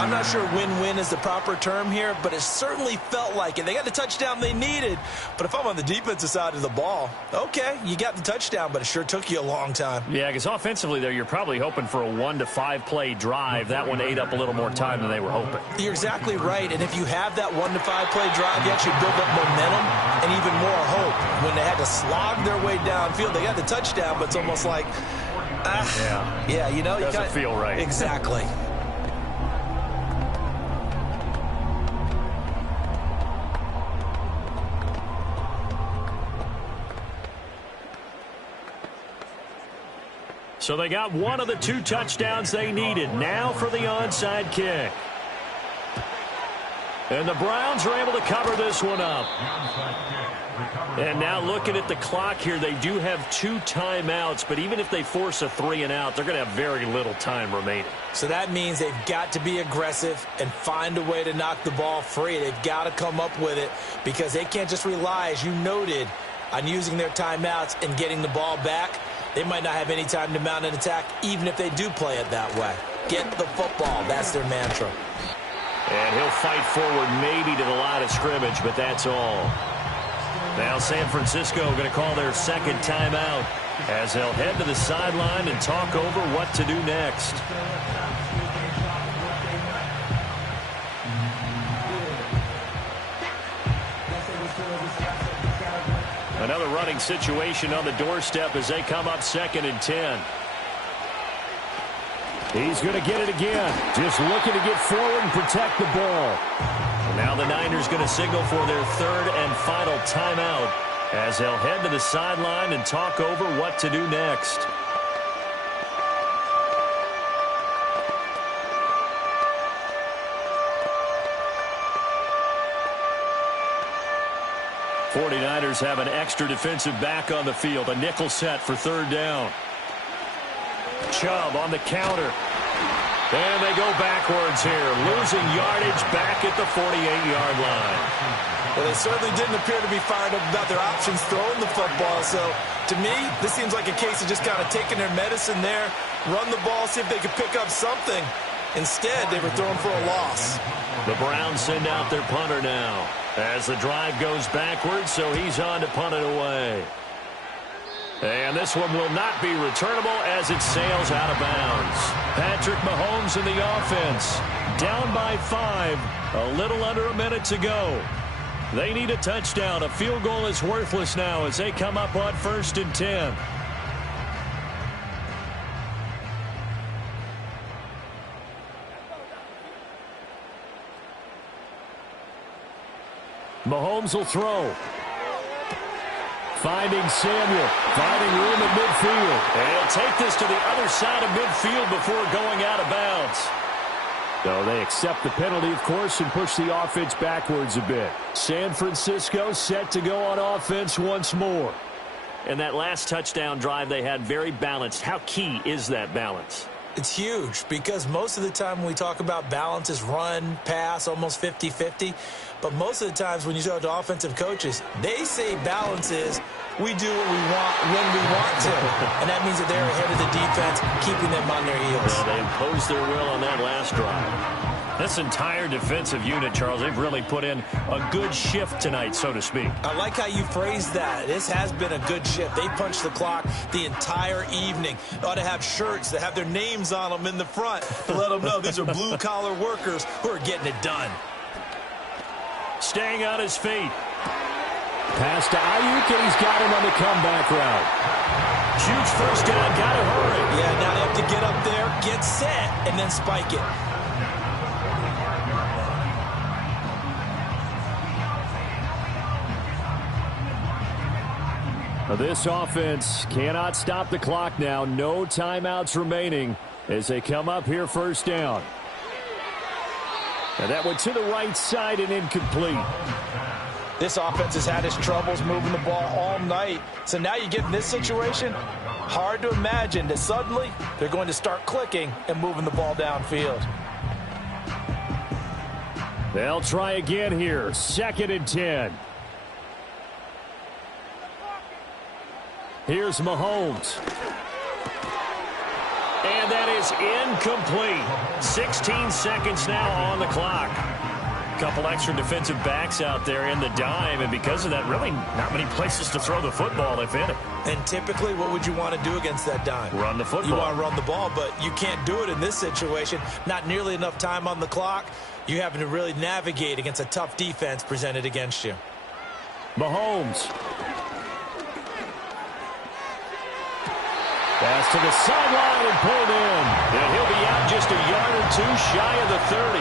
I'm not sure win-win is the proper term here, but it certainly felt like it. They got the touchdown they needed, but if I'm on the defensive side of the ball, okay, you got the touchdown, but it sure took you a long time. Yeah, because offensively there, you're probably hoping for a 1 to 5 play drive. That one ate up a little more time than they were hoping. You're exactly right, and if you have that 1 to 5 play drive, you actually build up momentum and even more hope. When they had to slog their way downfield, they got the touchdown, but it's almost like, yeah, you know, doesn't feel right. Exactly. So they got one of the 2 touchdowns they needed. Now for the onside kick. And the Browns are able to cover this one up. And now looking at the clock here, they do have 2 timeouts, but even if they force a 3-and-out, they're going to have very little time remaining. So that means they've got to be aggressive and find a way to knock the ball free. They've got to come up with it because they can't just rely, as you noted, on using their timeouts and getting the ball back. They might not have any time to mount an attack, even if they do play it that way. Get the football. That's their mantra. And he'll fight forward maybe to the line of scrimmage, but that's all. Now San Francisco going to call their second timeout as they'll head to the sideline and talk over what to do next. Another running situation on the doorstep as they come up 2nd and 10. He's going to get it again. Just looking to get forward and protect the ball. Now the Niners going to signal for their 3rd and final timeout as they'll head to the sideline and talk over what to do next. '49ers have an extra defensive back on the field. A nickel set for 3rd down. Chubb on the counter. And they go backwards here, losing yardage back at the 48-yard line. Well, they certainly didn't appear to be fired up about their options throwing the football. So, to me, this seems like a case of just kind of taking their medicine there, run the ball, see if they could pick up something. Instead, they were throwing for a loss. The Browns send out their punter now as the drive goes backwards, so he's on to punt it away. And this one will not be returnable as it sails out of bounds. Patrick Mahomes in the offense. Down by 5. A little under a minute to go. They need a touchdown. A field goal is worthless now as they come up on 1st and 10. Mahomes will throw. Finding Samuel, finding room at midfield. And he'll take this to the other side of midfield before going out of bounds. So they accept the penalty, of course, and push the offense backwards a bit. San Francisco set to go on offense once more. And that last touchdown drive they had very balanced. How key is that balance? It's huge because most of the time when we talk about balance is run, pass, almost 50-50. But most of the times when you talk to offensive coaches, they say balance is we do what we want when we want to. And that means that they're ahead of the defense, keeping them on their heels. Yeah, they imposed their will on that last drive. This entire defensive unit, Charles, they've really put in a good shift tonight, so to speak. I like how you phrased that. This has been a good shift. They punched the clock the entire evening. They ought to have shirts that have their names on them in the front to let them know these are blue-collar workers who are getting it done. Staying on his feet. Pass to Ayuk, and he's got him on the comeback route. Huge first down, got to hurry. Yeah, now they have to get up there, get set, and then spike it. This offense cannot stop the clock now. No timeouts remaining as they come up here 1st down. And that went to the right side and incomplete. This offense has had its troubles moving the ball all night. So now you get in this situation, hard to imagine that suddenly they're going to start clicking and moving the ball downfield. They'll try again here. 2nd and 10. Here's Mahomes. And that is incomplete. 16 seconds now on the clock. A couple extra defensive backs out there in the dime, and because of that, really not many places to throw the football, if any. And typically, what would you want to do against that dime? Run the football. You want to run the ball, but you can't do it in this situation. Not nearly enough time on the clock. You're having to really navigate against a tough defense presented against you. Mahomes. Pass to the sideline and pulled in. And he'll be out just a yard or two shy of the 30.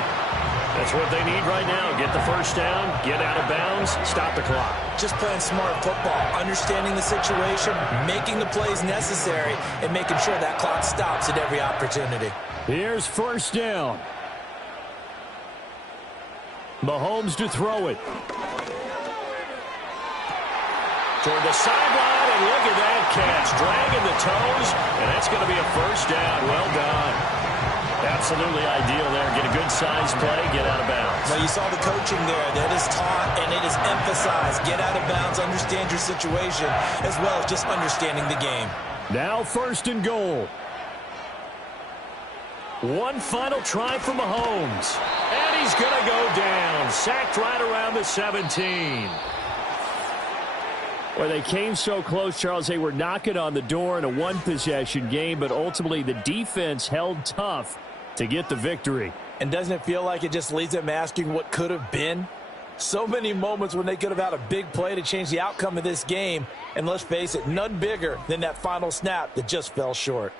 That's what they need right now. Get the first down, get out of bounds, stop the clock. Just playing smart football, understanding the situation, making the plays necessary, and making sure that clock stops at every opportunity. Here's 1st down. Mahomes to throw it. toward the sideline, and look at that catch. Dragging the toes, and that's going to be a first down. Well done. Absolutely ideal there. Get a good size play, get out of bounds. Now, you saw the coaching there. That is taught and it is emphasized. Get out of bounds, understand your situation, as well as just understanding the game. Now 1st and goal. One final try for Mahomes. And he's going to go down. Sacked right around the 17. Well, they came so close, Charles. They were knocking on the door in a one-possession game, but ultimately the defense held tough to get the victory. And doesn't it feel like it just leaves them asking what could have been? So many moments when they could have had a big play to change the outcome of this game. And let's face it, none bigger than that final snap that just fell short.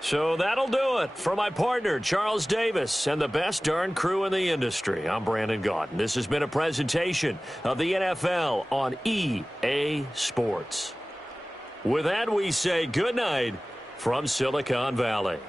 So that'll do it for my partner, Charles Davis, and the best darn crew in the industry. I'm Brandon Gaudin. This has been a presentation of the NFL on EA Sports. With that, we say good night from Silicon Valley.